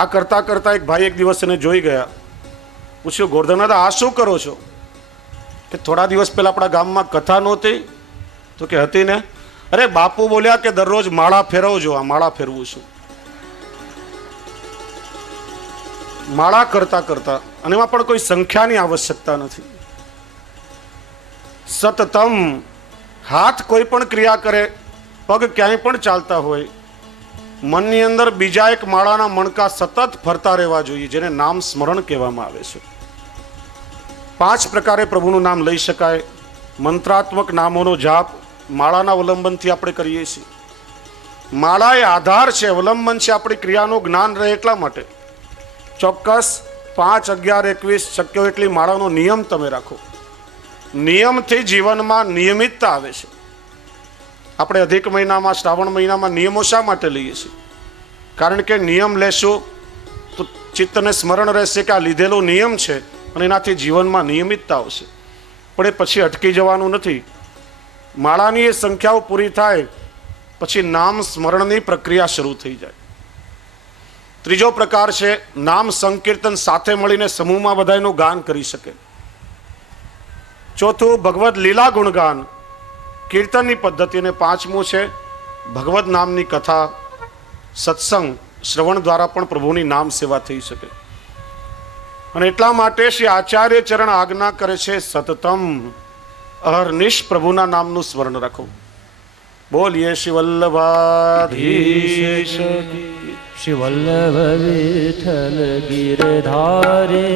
આ કરતા કરતા એક ભાઈ એક દિવસ એને જોઈ ગયા. પૂછ્યું, ગોરધનદા આ શું કરો છો? કે થોડા દિવસ પહેલા આપણા ગામમાં કથા નહોતી? તો કે હતી ને. અરે બાપુ બોલ્યા કે દરરોજ માળા ફેરવજો. આ માળા ફેરવું છું. માળા કરતા કરતા, અને એમાં પણ કોઈ સંખ્યાની આવશ્યકતા નથી. સતતમ, હાથ કોઈ પણ ક્રિયા કરે, પગ ક્યાંય પણ ચાલતા હોય, મનની અંદર બીજા એક માળાના મણકા સતત ફરતા રહેવા જોઈએ, જેને નામ સ્મરણ કહેવામાં આવે છે. 5 પ્રકારે પ્રભુનું નામ લઈ શકાય. મંત્રાત્મક નામોનો જાપ માળાના અવલંબનથી આપણે કરીએ છીએ. માળા એ આધાર છે, અવલંબન છે આપણી ક્રિયાનું જ્ઞાન રહે એટલા માટે. ચોક્કસ 5, 11, 21 શક્ય હોય એટલી માળાનો નિયમ તમે રાખો. નિયમથી જીવનમાં નિયમિતતા આવે છે. આપણે અધિક મહિનામાં, શ્રાવણ મહિનામાં નિયમો શા માટે લઈએ છીએ? કારણ કે નિયમ લેશું તો ચિત્તને સ્મરણ રહેશે કે આ લીધેલો નિયમ છે, અને એનાથી જીવનમાં નિયમિતતા આવશે. પણ એ પછી અટકી જવાનું નથી. માળાની એ સંખ્યાઓ પૂરી થાય પછી નામ સ્મરણની પ્રક્રિયા શરૂ થઈ જાય. ત્રીજો પ્રકાર છે નામ સંકીર્તન સાથે મળીને સમૂહમાં બધાનું ગાન કરી શકે. ચોથું ભગવદ લીલા ગુણગાન કીર્તનની પદ્ધતિ, અને 5મું છે ભગવદ નામની કથા, સત્સંગ શ્રવણ દ્વારા પણ પ્રભુની નામ સેવા થઈ શકે. અને એટલા માટે શ્રી આચાર્ય ચરણ આજ્ઞા કરે છે સતતમ, અહર્નિશ પ્રભુના નામનું સ્મરણ રાખો. બોલીએ શ્રી વલ્લભાધીશ શ્રી વલ્લભ વિઠ્ઠલ ગિરધારે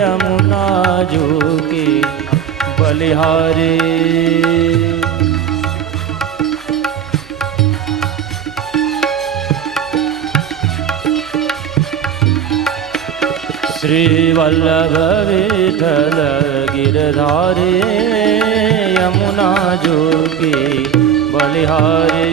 યમુના જોકે બલિહારે. શ્રી વલ્લભ વિઠ્ઠલ ગિરધારે યમુના જોગી બલિહારે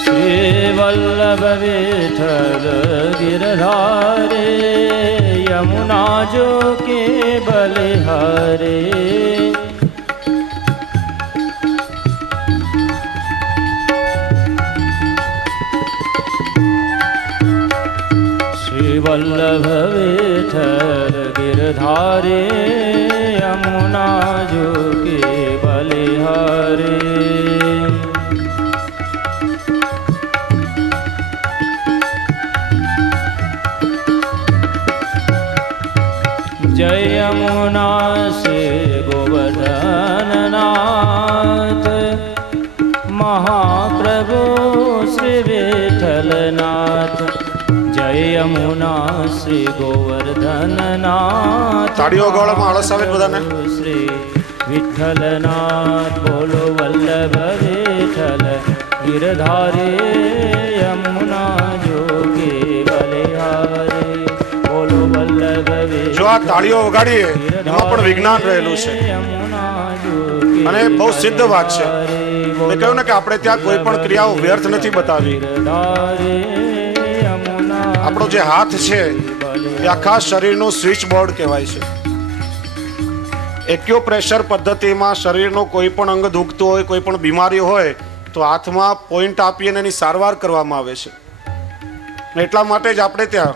શ્રી વલ્લભ વિઠ્ઠલ ગિરધારે યમુના જોગી બલિહારે વલ્લભ વિઠ્ઠલ ગિરધારે યમુના જોગે બલિહારે જય યમુના શ્રી ગોવર્ધનનાથ મહાપ્રભુ શ્રી વિઠ્ઠલનાથ જય યમુના શ્રી ગોવર્ધનનાથ તાળીઓ ગોળમાં આળસ આવે બધાને શ્રી વિઠ્ઠલનાથ બોલો વલ્લભ વિઠ્ઠલ ગિરધારે યમુના જોગે બલિહારે બોલો વલ્લભ જો આ તાળીઓ વગાડીએ એમાં પણ વિજ્ઞાન રહેલું છે અને બહુ સિદ્ધ વાત છે મેં કહ્યું ને કે આપણે ત્યાં કોઈ પણ ક્રિયાઓ વ્યર્થ નથી બતાવી આપણો જે હાથ છે એ આખા શરીરનું સ્વિચ બોર્ડ કહેવાય છે એક્યુપ્રેશર પદ્ધતિમાં શરીરનું કોઈ પણ અંગ દુખતું હોય કોઈ પણ બીમારી હોય તો હાથમાં પોઈન્ટ આપીને એની સારવાર કરવામાં આવે છે એટલા માટે જ આપણે ત્યાં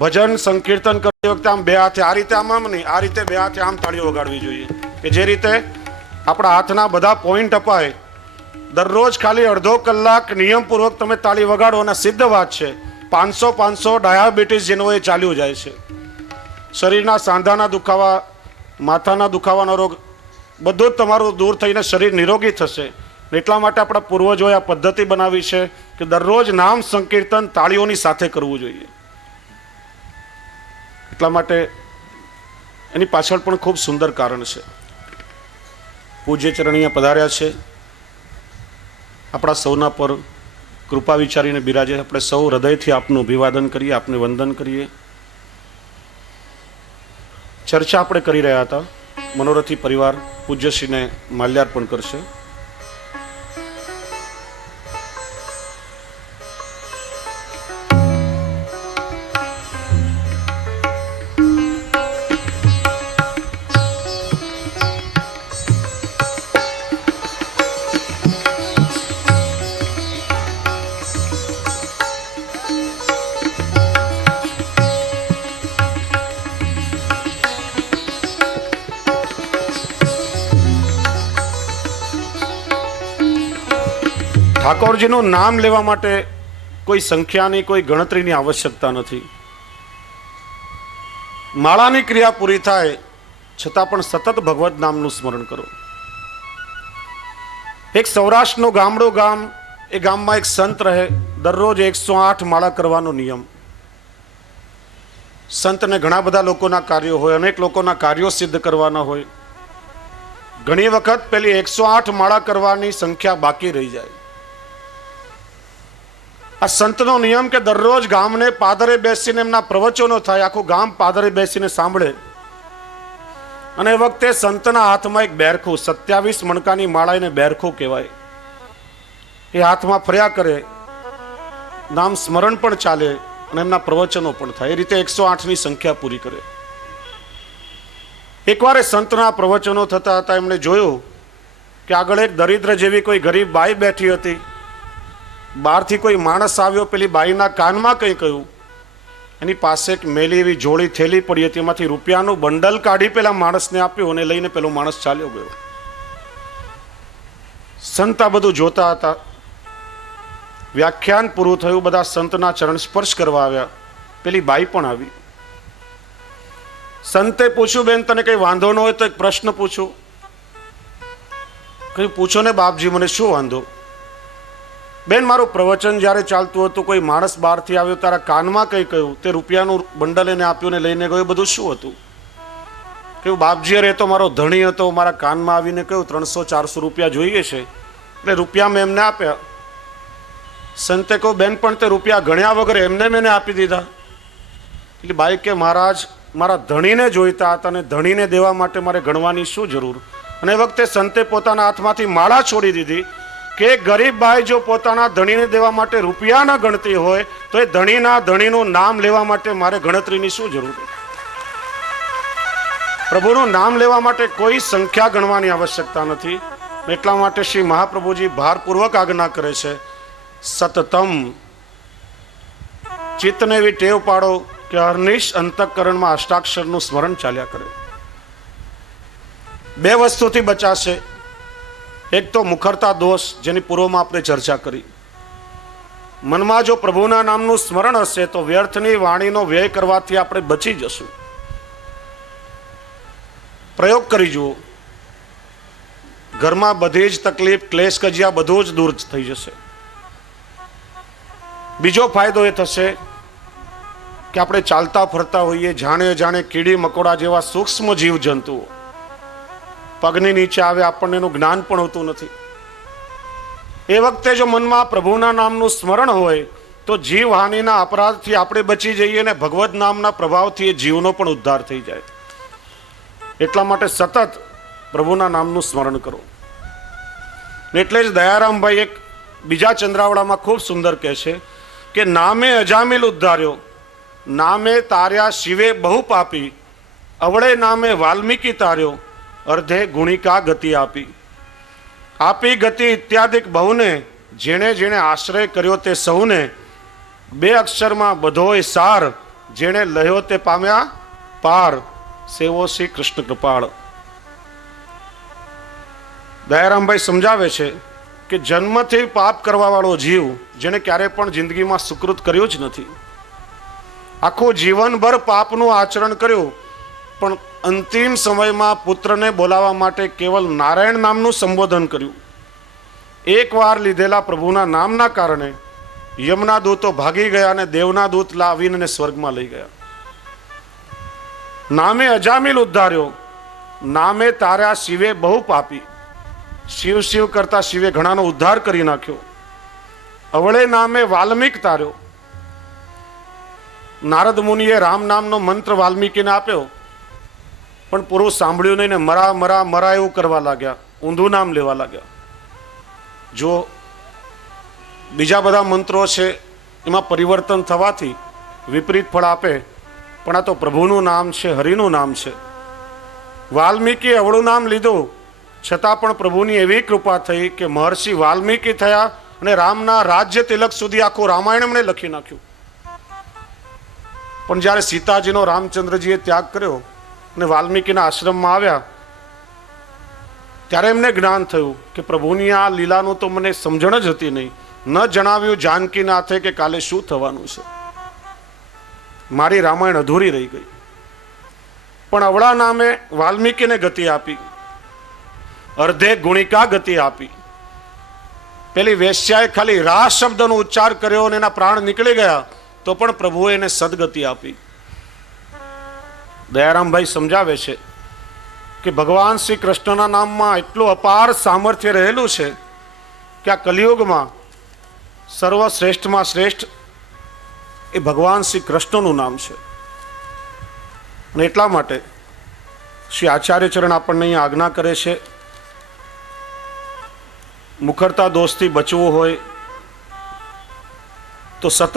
ભજન સંકીર્તન કરતી વખતે આમ બે હાથે આ રીતે આમ નહીં આ રીતે બે હાથે આમ તાળીઓ વગાડવી જોઈએ કે જે રીતે આપણા હાથના બધા પોઈન્ટ અપાય દરરોજ ખાલી અડધો કલાક નિયમપૂર્વક તમે તાળી વગાડો અને સિદ્ધ વાત છે 500 ડાયાબિટીસ જેનો એ ચાલ્યું જાય છે શરીરના સાંધાના દુખાવા માથાના દુખાવાનો રોગ બધું જ તમારું દૂર થઈને શરીર નિરોગી થશે એટલા માટે આપણા પૂર્વજોએ આ પદ્ધતિ બનાવી છે કે દરરોજ નામ સંકીર્તન તાળીઓની સાથે કરવું જોઈએ એટલા માટે એની પાછળ પણ ખૂબ સુંદર કારણ છે પૂજ્ય ચરણીયા પધાર્યા છે આપણા સૌના પર કૃપા વિચારીને બિરાજે આપણે સૌ હૃદયથી આપનું અભિવાદન કરીએ આપને વંદન કરીએ ચર્ચા આપણે કરી રહ્યા હતા મનોરથી પરિવાર પૂજ્યશ્રીને માલ્યાર્પણ કરશે ઠાકોરજીનું નામ લેવા માટે કોઈ સંખ્યાની કોઈ ગણતરીની આવશ્યકતા નથી માળાની ક્રિયા પૂરી થાય છતાં પણ સતત ભગવત નામનું સ્મરણ કરો એક સૌરાષ્ટ્રનું ગામડું ગામ એ ગામમાં એક સંત રહે દરરોજ 108 માળા કરવાનો નિયમ સંતને ઘણા બધા લોકોના કાર્યો હોય અનેક લોકોના કાર્યો સિદ્ધ કરવાના હોય ઘણી વખત પેલી 108 માળા કરવાની સંખ્યા બાકી રહી જાય આ સંતનો નિયમ કે દરરોજ ગામને પાદરે બેસીને એમના પ્રવચનો થાય આખું ગામ પાદરે બેસીને સાંભળે અને એ વખતે સંતના હાથમાં એક બેરખું 27 મણકાની માળા એને બેરખું કહેવાય એ હાથમાં ફર્યા કરે નામ સ્મરણ પણ ચાલે અને એમના પ્રવચનો પણ થાય એ રીતે 108ની સંખ્યા પૂરી કરે એકવાર સંતના પ્રવચનો થતા હતા એમણે જોયું કે આગળ એક દરિદ્ર જેવી કોઈ ગરીબ બાઈ બેઠી હતી બહારથી કોઈ માણસ આવ્યો પેલી બાઈના કાનમાં કંઈ કહ્યું એની પાસે એક મેલી એવી જોડી થેલી પડી હતી એમાંથી રૂપિયાનું બંડલ કાઢી પેલા માણસને આપ્યું અને લઈને પેલો માણસ ચાલ્યો ગયો સંત આ બધું જોતા હતા વ્યાખ્યાન પૂરું થયું બધા સંતના ચરણ સ્પર્શ કરવા આવ્યા પેલી બાઈ પણ આવી સંતે પૂછ્યું બેન તને કઈ વાંધો ન હોય તો એક પ્રશ્ન પૂછું કઈ પૂછો ને બાપજી મને શું વાંધો બેન મારું પ્રવચન જ્યારે ચાલતું હતું કોઈ માણસ બહારથી આવ્યો તારા કાનમાં કંઈ કહ્યું તે રૂપિયાનું બંડલ એને આપ્યું ને લઈને ગયો બધું શું હતું કહ્યું બાપજી અરે એ તો મારો ધણી હતો, મારા કાનમાં આવીને કહ્યું 300-400 રૂપિયા જોઈએ છે, એટલે રૂપિયા મેં એમને આપ્યા. સંતે કહ્યું બેન પણ તે રૂપિયા ગણ્યા વગર એમને મેં આપી દીધા. એટલે બાઈ કે મહારાજ મારા ધણીને જોઈતા હતા અને ધણીને દેવા માટે મારે ગણવાની શું જરૂર. અને એ વખતે સંતે પોતાના હાથમાંથી માળા છોડી દીધી કે ગરીબ બાઈ જો પોતાના ધણીને દેવા માટે રૂપિયા ન ગણતી હોય તો એ ધણીનું નામ લેવા માટે મારે ગણતરીની શું જરૂર. પ્રભુનું નામ લેવા માટે કોઈ સંખ્યા ગણવાની આવશ્યકતા નથી. એટલા માટે શ્રી મહાપ્રભુજી ભારપૂર્વક આજ્ઞા કરે છે, સતતમ ચિત્તને એવી ટેવ પાડો કે અહર્નિશ અંતઃકરણમાં અષ્ટાક્ષરનું સ્મરણ ચાલ્યા કરે. બે વસ્તુથી બચાશે. એક તો મુખરતા દોષ, જેની પૂર્વમાં આપણે ચર્ચા કરી. મનમાં જો પ્રભુના નામનું સ્મરણ હશે તો વ્યર્થની વાણીનો વ્યય કરવાથી આપણે બચી જશું. પ્રયોગ કરી જુઓ, ઘરમાં બધી જ તકલીફ, ક્લેશ, કજિયા બધું જ દૂર થઈ જશે. બીજો ફાયદો એ થશે કે આપણે ચાલતા ફરતા હોઈએ, જાણે જાણે કીડી મકોડા જેવા સૂક્ષ્મ જીવ જંતુઓ પગની નીચે આવે, આપણને એનું જ્ઞાન પણ હોતું નથી. એ વખતે જો મનમાં પ્રભુના નામનું સ્મરણ હોય તો જીવ હાનિના અપરાધથી આપણે બચી જઈએ અને ભગવદ નામના પ્રભાવથી એ જીવનો પણ ઉદ્ધાર થઈ જાય. એટલા માટે સતત પ્રભુના નામનું સ્મરણ કરો. એટલે જ દયારામભાઈ એક બીજા ચંદ્રાવળામાં ખૂબ સુંદર કહે છે કે નામે અજામિલ ઉદ્ધાર્યો, નામે તાર્યા શિવે બહુ પાપી, અવળે નામે વાલ્મીકી તાર્યો, અર્ધે ગુણિકા ગતિ આપી. આપી ગતિ ઇત્યાદિક બહુને, જેણે જેણે આશ્રય કર્યો તે સૌને, બે અક્ષરમાં બધોય સાર, જેણે લયો તે પામ્યા પાર, સેવો શ્રી કૃષ્ણ કૃપાળ. દયારામભાઈ સમજાવે છે કે જન્મથી પાપ કરવા વાળો જીવ, જેને ક્યારે પણ જિંદગીમાં સુકૃત કર્યું જ નથી, આખું જીવનભર પાપનું આચરણ કર્યું, પણ અંતિમ સમયમાં પુત્રને બોલાવવા માટે કેવલ નારાયણ નામનું સંબોધન કર્યું. એકવાર લીધેલા પ્રભુના નામના કારણે યમના દૂતો ભાગી ગયા અને દેવના દૂત લાવીને સ્વર્ગમાં લઈ ગયા. નામે અજામિલ ઉદ્ધાર્યો, નામે તાર્યા શિવે બહુ પાપી. શિવ શિવ કરતા શિવે ઘણાનો ઉદ્ધાર કરી નાખ્યો. અવળે નામે વાલ્મીક તાર્યો. નારદ મુનિએ રામ નામનો મંત્ર વાલ્મીકીને આપ્યો, પણ પૂરું સાંભળ્યું નહીં ને મરા મરા મરા એવું કરવા લાગ્યા, ઊંધું નામ લેવા લાગ્યા. જો બીજા બધા મંત્રો છે એમાં પરિવર્તન થવાથી વિપરીત ફળ આપે, પણ આ તો પ્રભુનું નામ છે, હરિનું નામ છે. વાલ્મીકી અવળું નામ લીધું, છતાં પણ પ્રભુની એવી કૃપા થઈ કે મહર્ષિ વાલ્મીકી થયા અને રામના રાજ્ય તિલક સુધી આખું રામાયણ એમણે લખી નાખ્યું. પણ જ્યારે સીતાજીનો રામચંદ્રજીએ ત્યાગ કર્યો અને વાલ્મીકીના આશ્રમમાં આવ્યા, ત્યારે એમને જ્ઞાન થયું કે પ્રભુની આ લીલાનું તો મને સમજણ જ હતી નહીં. ન જણાવ્યું જાનકીનાથે કે કાલે શું થવાનું છે. મારી રામાયણ અધૂરી રહી ગઈ. પણ અવળા નામે વાલ્મીકીને ગતિ આપી, અર્ધે ગુણિકા ગતિ આપી. પેલી વેશ્યાએ ખાલી રા શબ્દનો ઉચ્ચાર કર્યો અને એના પ્રાણ નીકળી ગયા, તો પણ પ્રભુએ એને સદગતિ આપી. દયારામભાઈ સમજાવે છે કે ભગવાન શ્રી કૃષ્ણના નામમાં એટલું અપાર સામર્થ્ય રહેલું છે કે આ કલિયુગમાં સર્વશ્રેષ્ઠમાં શ્રેષ્ઠ એ ભગવાન શ્રી કૃષ્ણનું નામ છે. અને એટલા માટે શ્રી આચાર્ય ચરણ આપણને અહીંયા આજ્ઞા કરે છે, મુખરતા દોષથી બચવું હોય તો સતત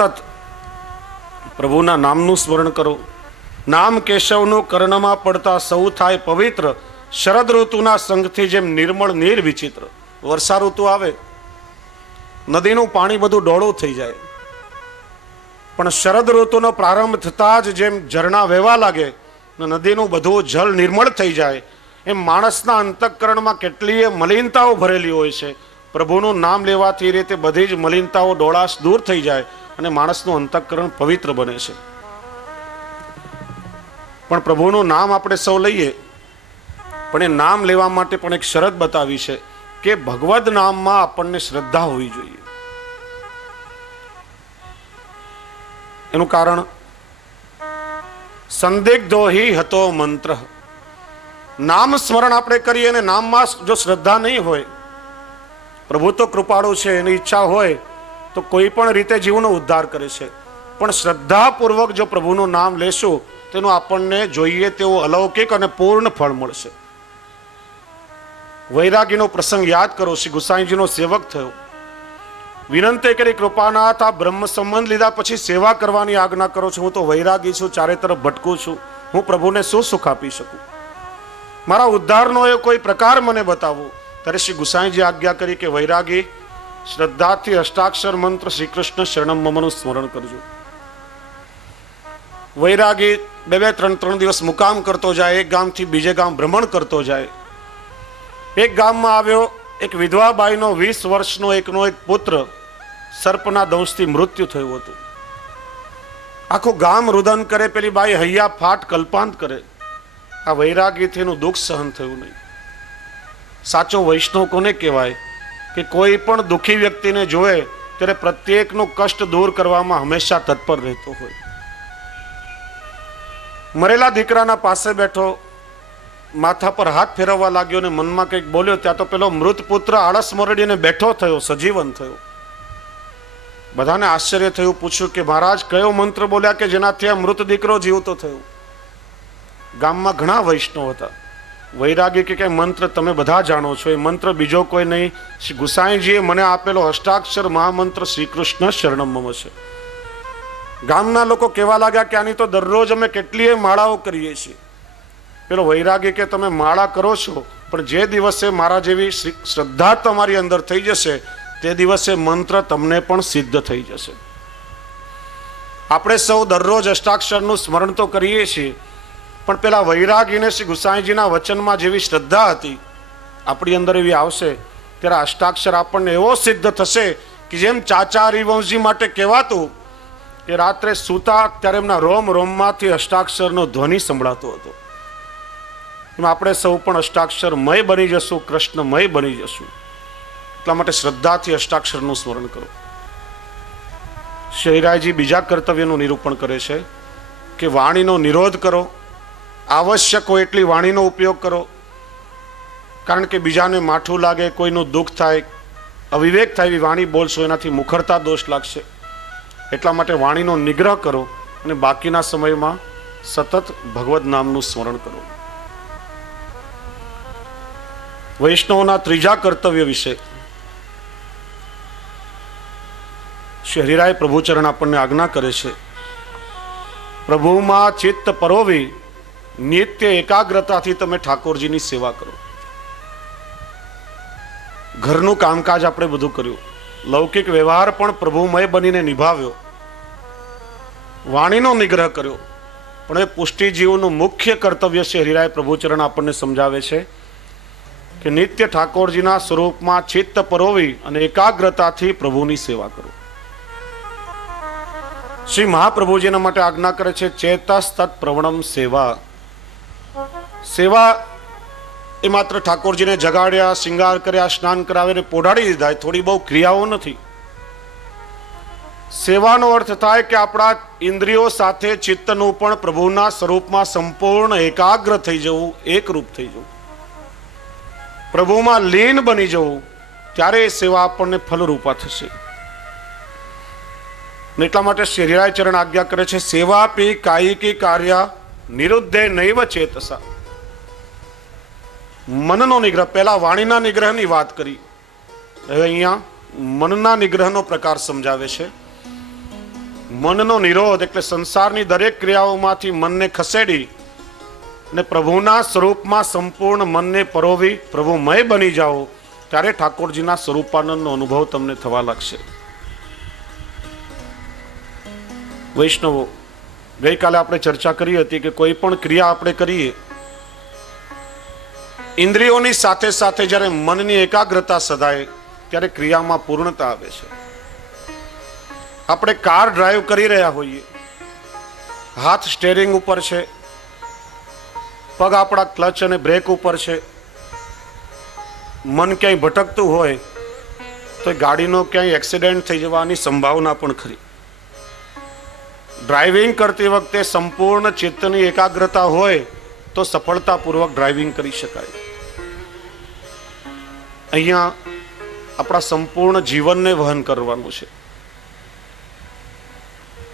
પ્રભુના નામનું સ્મરણ કરો. નામ કેશવનું કર્ણમાં પડતા સૌ થાય પવિત્ર, શરદ ઋતુના સંગથી જેમ નિર્મળ નીર વિચિત્ર. વર્ષા ઋતુ આવે, નદીનું પાણી બધું ડોળું થઈ જાય, પણ શરદ ઋતુનો પ્રારંભ થતાં જ જેમ ઝરણા વહેવા લાગે ને નદીનું બધું જળ નિર્મળ થઈ જાય, એમ માણસના અંતઃકરણમાં કેટલીય મલિનતાઓ ભરેલી હોય છે. પ્રભુનું નામ લેવાથી રીતે બધી જ મલિનતાઓ, ડોળાશ દૂર થઈ જાય અને માણસનું અંતઃકરણ પવિત્ર બને છે. પણ પ્રભુનું નામ આપણે સૌ લઈએ, પણ એ નામ લેવા માટે પણ એક શરત બતાવી છે કે ભગવદ નામમાં આપણને શ્રદ્ધા હોવી જોઈએ. એનું કારણ સંદિગ્ધો હિ હતો મંત્ર, નામ સ્મરણ આપણે કરીએ અને નામમાં જો શ્રદ્ધા નહીં હોય, પ્રભુ તો કૃપાળુ છે, એની ઈચ્છા હોય તો કોઈ પણ રીતે જીવનો ઉદ્ધાર કરે છે, પણ શ્રદ્ધાપૂર્વક જો પ્રભુનું નામ લેશું તેનું આપણને જોઈએ તેવો અલૌકિક અને પૂર્ણ ફળ મળશે. વૈરાગીનો પ્રસંગ યાદ કરો. શ્રી ગુસાઈજીનો સેવક થયો, વિનંતી કરી, કૃપાનાથ આ બ્રહ્મ સંબંધ લીધા પછી સેવા કરવાની આજ્ઞા કરો છો. હું તો વૈરાગી છું, ચારે તરફ ભટકું છું, હું પ્રભુને શું સુખ આપી શકું? મારા ઉદ્ધારનો એ કોઈ પ્રકાર મને બતાવો. ત્યારે શ્રી ગુસાઈજી આજ્ઞા કરી કે વૈરાગી, શ્રદ્ધાથી અષ્ટાક્ષર મંત્ર શ્રી કૃષ્ણ શરણમ મમનું સ્મરણ કરજો. વૈરાગી 2-3 દિવસ મુકામ કરતો જાય, એક ગામથી બીજે ગામ ભ્રમણ કરતો જાય. એક ગામમાં આવ્યો, એક વિધવા બાઈનો 20 વર્ષનો એકનો એક પુત્ર સર્પના દંશથી મૃત્યુ થયું હતું. આખું ગામ રુદન કરે, પેલી બાઈ હૈયા ફાટ કલ્પાંત કરે. આ વૈરાગીથી એનું દુઃખ સહન થયું નહીં. સાચો વૈષ્ણવ કોને કહેવાય? કે કોઈ પણ દુઃખી વ્યક્તિને જોવે ત્યારે પ્રત્યેકનું કષ્ટ દૂર કરવામાં હંમેશા તત્પર રહેતો હોય. મરેલા દીકરાના પાસે બેઠો, માથા પર હાથ ફેરવવા લાગ્યો ને મનમાં કંઈક બોલ્યો. ત્યાં તો પેલો મૃત પુત્ર આળસ મરડીને બેઠો થયો, સજીવન થયો. બધાને આશ્ચર્ય થયું. પૂછ્યું કે મહારાજ, કયો મંત્ર બોલ્યા કે જેનાથી આ મૃત દીકરો જીવતો થયો? ગામમાં ઘણા વૈષ્ણવ હતા. વૈરાગી કે મંત્ર તમે બધા જાણો છો, એ મંત્ર બીજો કોઈ નહીં, શ્રી ગુસાઈજીએ મને આપેલો અષ્ટાક્ષર મહામંત્ર શ્રી કૃષ્ણ શરણમ મમ છે. ગામના લોકો કહેવા લાગ્યા કે આની તો દરરોજ અમે કેટલીય માળાઓ કરીએ છીએ. પેલો વૈરાગી કે તમે માળા કરો છો, પણ જે દિવસે મારા જેવી શ્રદ્ધા તમારી અંદર થઈ જશે તે દિવસે મંત્ર તમને પણ સિદ્ધ થઈ જશે. આપણે સૌ દરરોજ અષ્ટાક્ષરનું સ્મરણ તો કરીએ છીએ, પણ પેલા વૈરાગીને શ્રી ગુસાઈજીના વચનમાં જેવી શ્રદ્ધા હતી આપણી અંદર એવી આવશે ત્યારે અષ્ટાક્ષર આપણને એવો સિદ્ધ થશે કે જેમ ચાચા હરિવંશજી માટે કહેવાતું કે રાત્રે સૂતા ત્યારે એમના રોમ રોમમાંથી અષ્ટાક્ષરનો ધ્વનિ સંભળાતો હતો. આપણે સૌ પણ અષ્ટાક્ષરમય બની જશું, કૃષ્ણમય બની જશું. એટલા માટે શ્રદ્ધાથી અષ્ટાક્ષરનું સ્મરણ કરો. શહેરાયજી બીજા કર્તવ્યનું નિરૂપણ કરે છે કે વાણીનો નિરોધ કરો. આવશ્યક હોય એટલી વાણીનો ઉપયોગ કરો, કારણ કે બીજાને માઠું લાગે, કોઈનું દુઃખ થાય, અવિવેક થાય એવી વાણી બોલશો એનાથી મુખરતા દોષ લાગશે. એટલા માટે વાણીનો નિગ્રહ કરો અને બાકીના સમયમાં સતત ભગવદ નામનું સ્મરણ કરો. વૈષ્ણવના ત્રીજા કર્તવ્ય વિશે શ્રી હરિરાય પ્રભુચરણ આપણને આજ્ઞા કરે છે. પ્રભુમાં ચિત્ત પરોવી નિત્ય એકાગ્રતાથી તમે ઠાકોરજીની સેવા કરો. ઘરનું કામકાજ આપણે બધું કર્યું, લૌકિક વ્યવહાર પણ પ્રભુમય બનીને નિભાવ્યો, વાણીનો નિગ્રહ કર્યો, પણ એ પુષ્ટિજીવનું મુખ્ય કર્તવ્ય છે. હરિરાય પ્રભુચરણ આપણને સમજાવે છે કે નિત્ય ઠાકોરજીના સ્વરૂપમાં ચિત્ત પરોવી અને એકાગ્રતાથી પ્રભુની સેવા કરો. શ્રી મહાપ્રભુજીના માટે આજ્ઞા કરે છે ચેતસ તત્ પ્રવણમ સેવા. સેવા એ માત્ર ઠાકોરજીને જગાડ્યા, શિંગાર કર્યા, સ્નાન કરાવીને પોઢાડી દીધા, થોડી બહુ ક્રિયાઓ નથી. સેવાનો અર્થ થાય કે આપણા ઇન્દ્રિયો સાથે ચિત્તનું પણ પ્રભુના સ્વરૂપમાં સંપૂર્ણ એકાગ્ર થઈ જવું, એકરૂપ થઈ જવું, પ્રભુમાં લીન બની જવું. ત્યારે એ સેવા આપણને ફલરૂપા થશે. એટલા માટે શ્રી હરિરાય ચરણ આજ્ઞા કરે છે સેવાપી કાયિકી કાર્ય નિરુદ્ધે નૈવ ચેતસા. મનનો નિગ્રહ, પહેલા વાણીના નિગ્રહની વાત કરી, હવે અહીંયા મનના નિગ્રહનો પ્રકાર સમજાવે છે. મનનો નિરોધ એટલે સંસારની દરેક ક્રિયાઓમાંથી મનને ખસેડી અને પ્રભુના સ્વરૂપમાં સંપૂર્ણ મનને પરોવી પ્રભુમય બની જાઓ, ત્યારે ઠાકોરજીના સ્વરૂપાનંદનો અનુભવ તમને થવા લાગશે. વૈષ્ણવો, ગઈકાલે આપણે ચર્ચા કરી હતી કે કોઈ પણ ક્રિયા આપણે કરીએ, ઇન્દ્રિયોની સાથે સાથે જ્યારે મનની એકાગ્રતા સધાય ત્યારે ક્રિયામાં પૂર્ણતા આવે છે. આપણે કાર ડ્રાઈવ કરી રહ્યા હોઈએ, હાથ સ્ટેરિંગ ઉપર છે, પગ આપણા ક્લચ અને બ્રેક ઉપર છે, મન ક્યાંય ભટકતું હોય તો ગાડીનો ક્યાંય એક્સિડન્ટ થઈ જવાની સંભાવના પણ ખરી. ડ્રાઇવિંગ કરતી વખતે સંપૂર્ણ ચિત્તની એકાગ્રતા હોય તો સફળતાપૂર્વક ડ્રાઇવિંગ કરી શકાય. અહીંયા આપણા સંપૂર્ણ જીવનને વહન કરવાનું છે.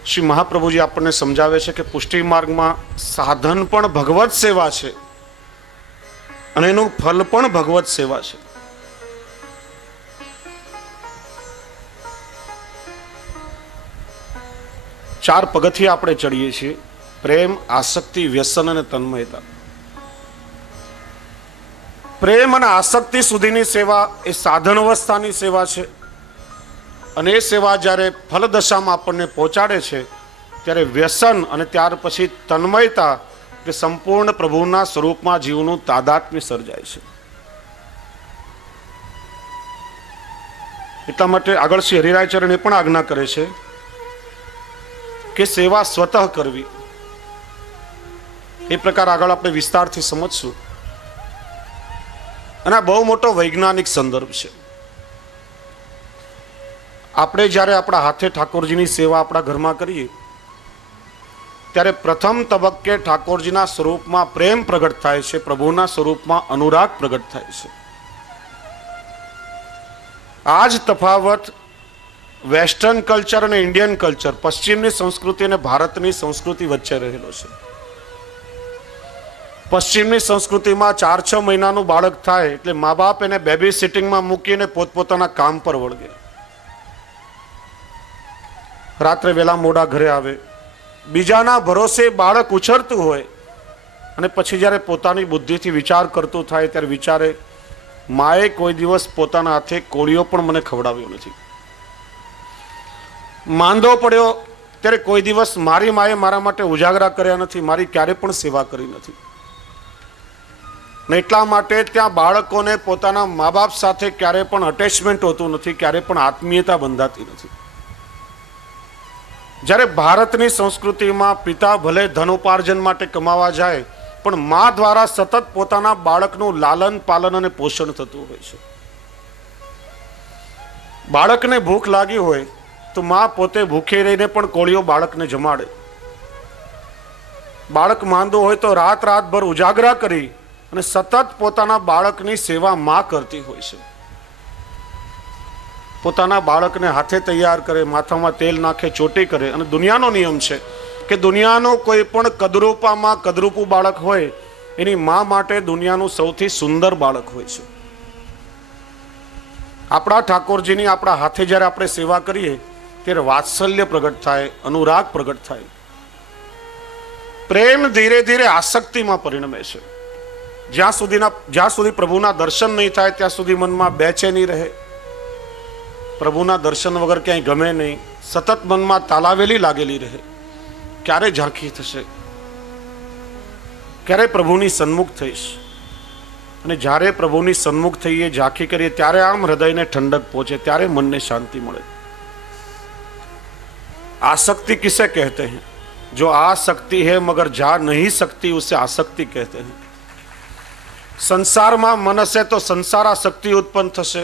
શ્રી મહાપ્રભુજી આપણને સમજાવે છે કે પુષ્ટિ માર્ગમાં સાધન પણ ભગવત સેવા છે અને એનું ફલ પણ ભગવત સેવા છે. ચાર પગથિયા આપણે ચડીએ છીએ: પ્રેમ, આસક્તિ, વ્યસન અને તન્મયતા. પ્રેમ અને આસક્તિ સુધીની સેવા એ સાધન અવસ્થાની સેવા છે અને એ સેવા જ્યારે ફલદશામાં આપણને પહોંચાડે છે ત્યારે વ્યસન અને ત્યાર પછી તન્મયતા કે સંપૂર્ણ પ્રભુના સ્વરૂપમાં જીવનું તાદાત્મ્ય સર્જાય છે. એટલા માટે આગળ શ્રી હરિરાયચરણ એ પણ આજ્ઞા કરે છે કે સેવા સ્વતઃ કરવી. એ પ્રકાર આગળ આપણે વિસ્તારથી સમજશું. અને આ બહુ મોટો વૈજ્ઞાનિક સંદર્ભ છે. આપણે જ્યારે આપણા હાથે ઠાકોરજીની સેવા આપણા ઘરમાં કરીએ ત્યારે પ્રથમ તબક્કે ઠાકોરજીના સ્વરૂપમાં પ્રેમ પ્રગટ થાય છે, પ્રભુના સ્વરૂપમાં અનુરાગ પ્રગટ થાય છે. આ જ તફાવત વેસ્ટર્ન કલ્ચર અને ઇન્ડિયન કલ્ચર, પશ્ચિમની સંસ્કૃતિ અને ભારતની સંસ્કૃતિ વચ્ચે રહેલો છે. પશ્ચિમની સંસ્કૃતિમાં 4-6 મહિનાનું બાળક થાય એટલે મા બાપ એને બેબી સિટિંગમાં મૂકીને પોતપોતાના કામ પર વળગે. રાત્રે વેલા મોડા ઘરે આવે, બીજાના ભરોસે બાળક ઉછરતું હોય અને પછી જ્યારે પોતાની બુદ્ધિથી વિચાર કરતું થાય ત્યારે વિચારે, માએ કોઈ દિવસ પોતાના હાથે કોળિયો પણ મને ખવડાવ્યો નથી. માંદો પડ્યો ત્યારે કોઈ દિવસ મારી માએ મારા માટે ઉજાગરા કર્યા નથી, મારી ક્યારે પણ સેવા કરી નથી. ને એટલા માટે ત્યાં બાળકોને પોતાના મા બાપ સાથે ક્યારે પણ અટેચમેન્ટ હોતું નથી, ક્યારે પણ આત્મીયતા બંધાતી નથી. જ્યારે ભારતની સંસ્કૃતિમાં પિતા ભલે ધન ઉપાર્જન માટે કમાવા જાય પણ મા દ્વારા સતત પોતાના બાળકનું લાલન પાલન અને પોષણ થતું હોય છે. બાળકને ભૂખ લાગી હોય તો મા પોતે ભૂખી રહીને પણ કોળિયો બાળકને જમાડે. બાળક માંદો હોય તો રાતભર ઉજાગરા કરી અને સતત પોતાના બાળકની સેવા મા કરતી હોય છે. પોતાના બાળકને હાથે તૈયાર કરે, માથામાં તેલ નાખે, ચોટી કરે. અને દુનિયાનો નિયમ છે કે દુનિયાનો કોઈ પણ કદરૂપામાં કદરૂપું બાળક હોય એની મા માટે દુનિયાનું સૌથી સુંદર બાળક હોય છે. આપણા ઠાકોરજીની આપણા હાથે જ્યારે આપણે સેવા કરીએ ત્યારે વાત્સલ્ય પ્રગટ થાય, અનુરાગ પ્રગટ થાય. પ્રેમ ધીરે ધીરે આસક્તિમાં પરિણમે છે. જ્યાં સુધી પ્રભુના દર્શન નહીં થાય ત્યાં સુધી મનમાં બેચેની રહે. પ્રભુના દર્શન વગર ક્યાંય ગમે નહીં, સતત મનમાં તાલાવેલી લાગેલી રહે. ક્યારે ઝાંખી થશે, ક્યારે પ્રભુની સન્મુખ થઈશ. અને જ્યારે પ્રભુની સન્મુખ થઈએ, ઝાંખી કરીએ ત્યારે આમ હૃદયને ઠંડક પહોંચે, ત્યારે મનને શાંતિ મળે. आसक्ति किसे कहते हैं? जो आसक्ति है मगर जा नहीं सकती उसे आसक्ति कहते हैं. संसाરમાં મન હશે તો સંસાર આસક્તિ ઉત્પન્ન થશે.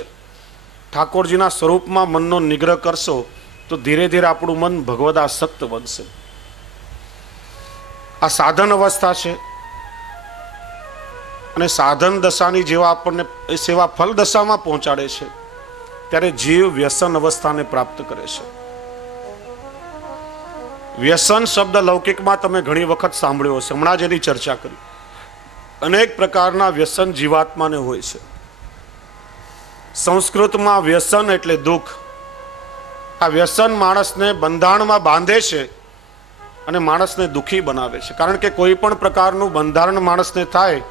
ઠાકોરજીના સ્વરૂપમાં મનનો નિગ્રહ કરશો તો ધીરે ધીરે આપણું મન ભગવદ આસક્ત બનશે. આ સાધન અવસ્થા છે અને સાધન દશાની જેવા આપણને સેવા ફલ દશામાં પહોંચાડે છે ત્યારે જીવ વ્યસન અવસ્થાને પ્રાપ્ત કરે છે. વ્યસન શબ્દ લૌકિકમાં તમે ઘણી વખત સાંભળ્યો હશે, હમણાં જ એની ચર્ચા કરી. અનેક પ્રકારના વ્યસન જીવાત્માને હોય છે. સંસ્કૃતમાં વ્યસન એટલે દુઃખ. આ વ્યસન માણસને બંધારણમાં બાંધે છે અને માણસને દુઃખી બનાવે છે. કારણ કે કોઈ પણ પ્રકારનું બંધારણ માણસને થાય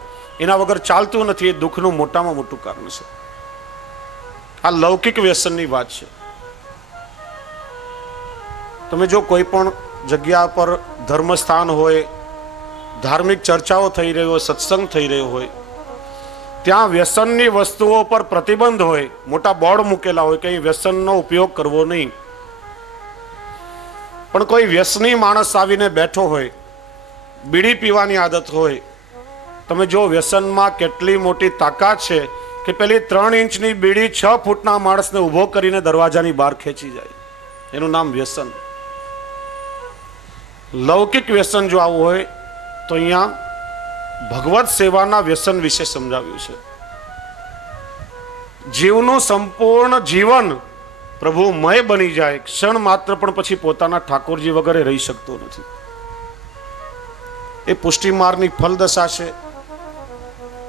એના વગર ચાલતું નથી. એ દુઃખનું મોટામાં મોટું કારણ છે. આ લૌકિક વ્યસનની વાત છે. તમે જો કોઈ પણ જગ્યા પર ધર્મસ્થાન હોય, ધાર્મિક ચર્ચાઓ થઈ રહી હોય, સત્સંગ થઈ રહ્યો હોય, ત્યાં વ્યસનની વસ્તુઓ પર પ્રતિબંધ હોય, મોટા બોર્ડ મૂકેલા હોય કે અહીં વ્યસનનો ઉપયોગ કરવો નહીં. પણ કોઈ વ્યસની માણસ આવીને બેઠો હોય, બીડી પીવાની આદત હોય, તમે જો વ્યસનમાં કેટલી મોટી તાકાત છે કે પેલી 3 ઇંચની બીડી 6 ફૂટના માણસને ઊભો કરીને દરવાજાની બહાર ખેંચી જાય. એનું નામ વ્યસન. લૌકિક વ્યસન જો આવું હોય તો અહીંયા ભગવત સેવાના વ્યસન વિશે સમજાવ્યું છે. જીવનું સંપૂર્ણ જીવન પ્રભુમય બની જાય, ક્ષણ માત્ર પણ પછી પોતાના ઠાકોરજી વગરે રહી શકતો નથી. એ પુષ્ટિમાર્ગની ફલદશા છે.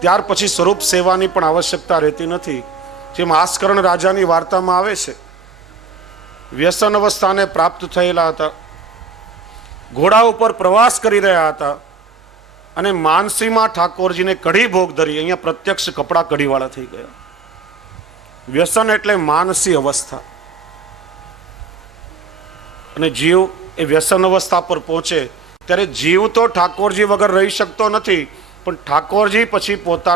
ત્યાર પછી સ્વરૂપ સેવાની પણ આવશ્યકતા રહેતી નથી. જેમ આસ્કરણ રાજાની વાર્તામાં આવે છે, વ્યસન અવસ્થાને પ્રાપ્ત થયેલા હતા, ઘોડા ઉપર પ્રવાસ કરી રહ્યા હતા અને માનસીમાં ઠાકોરજીને કઢી ભોગ ધરી. અહીંયા પ્રત્યક્ષ કપડા કઢીવાળા થઈ ગયા. વ્યસન એટલે માનસી અવસ્થા, અને જીવ એ વ્યસન અવસ્થા પર પહોંચે ત્યારે જીવ તો ઠાકોરજી વગર રહી શકતો નથી, પણ ઠાકોરજી પછી પોતાના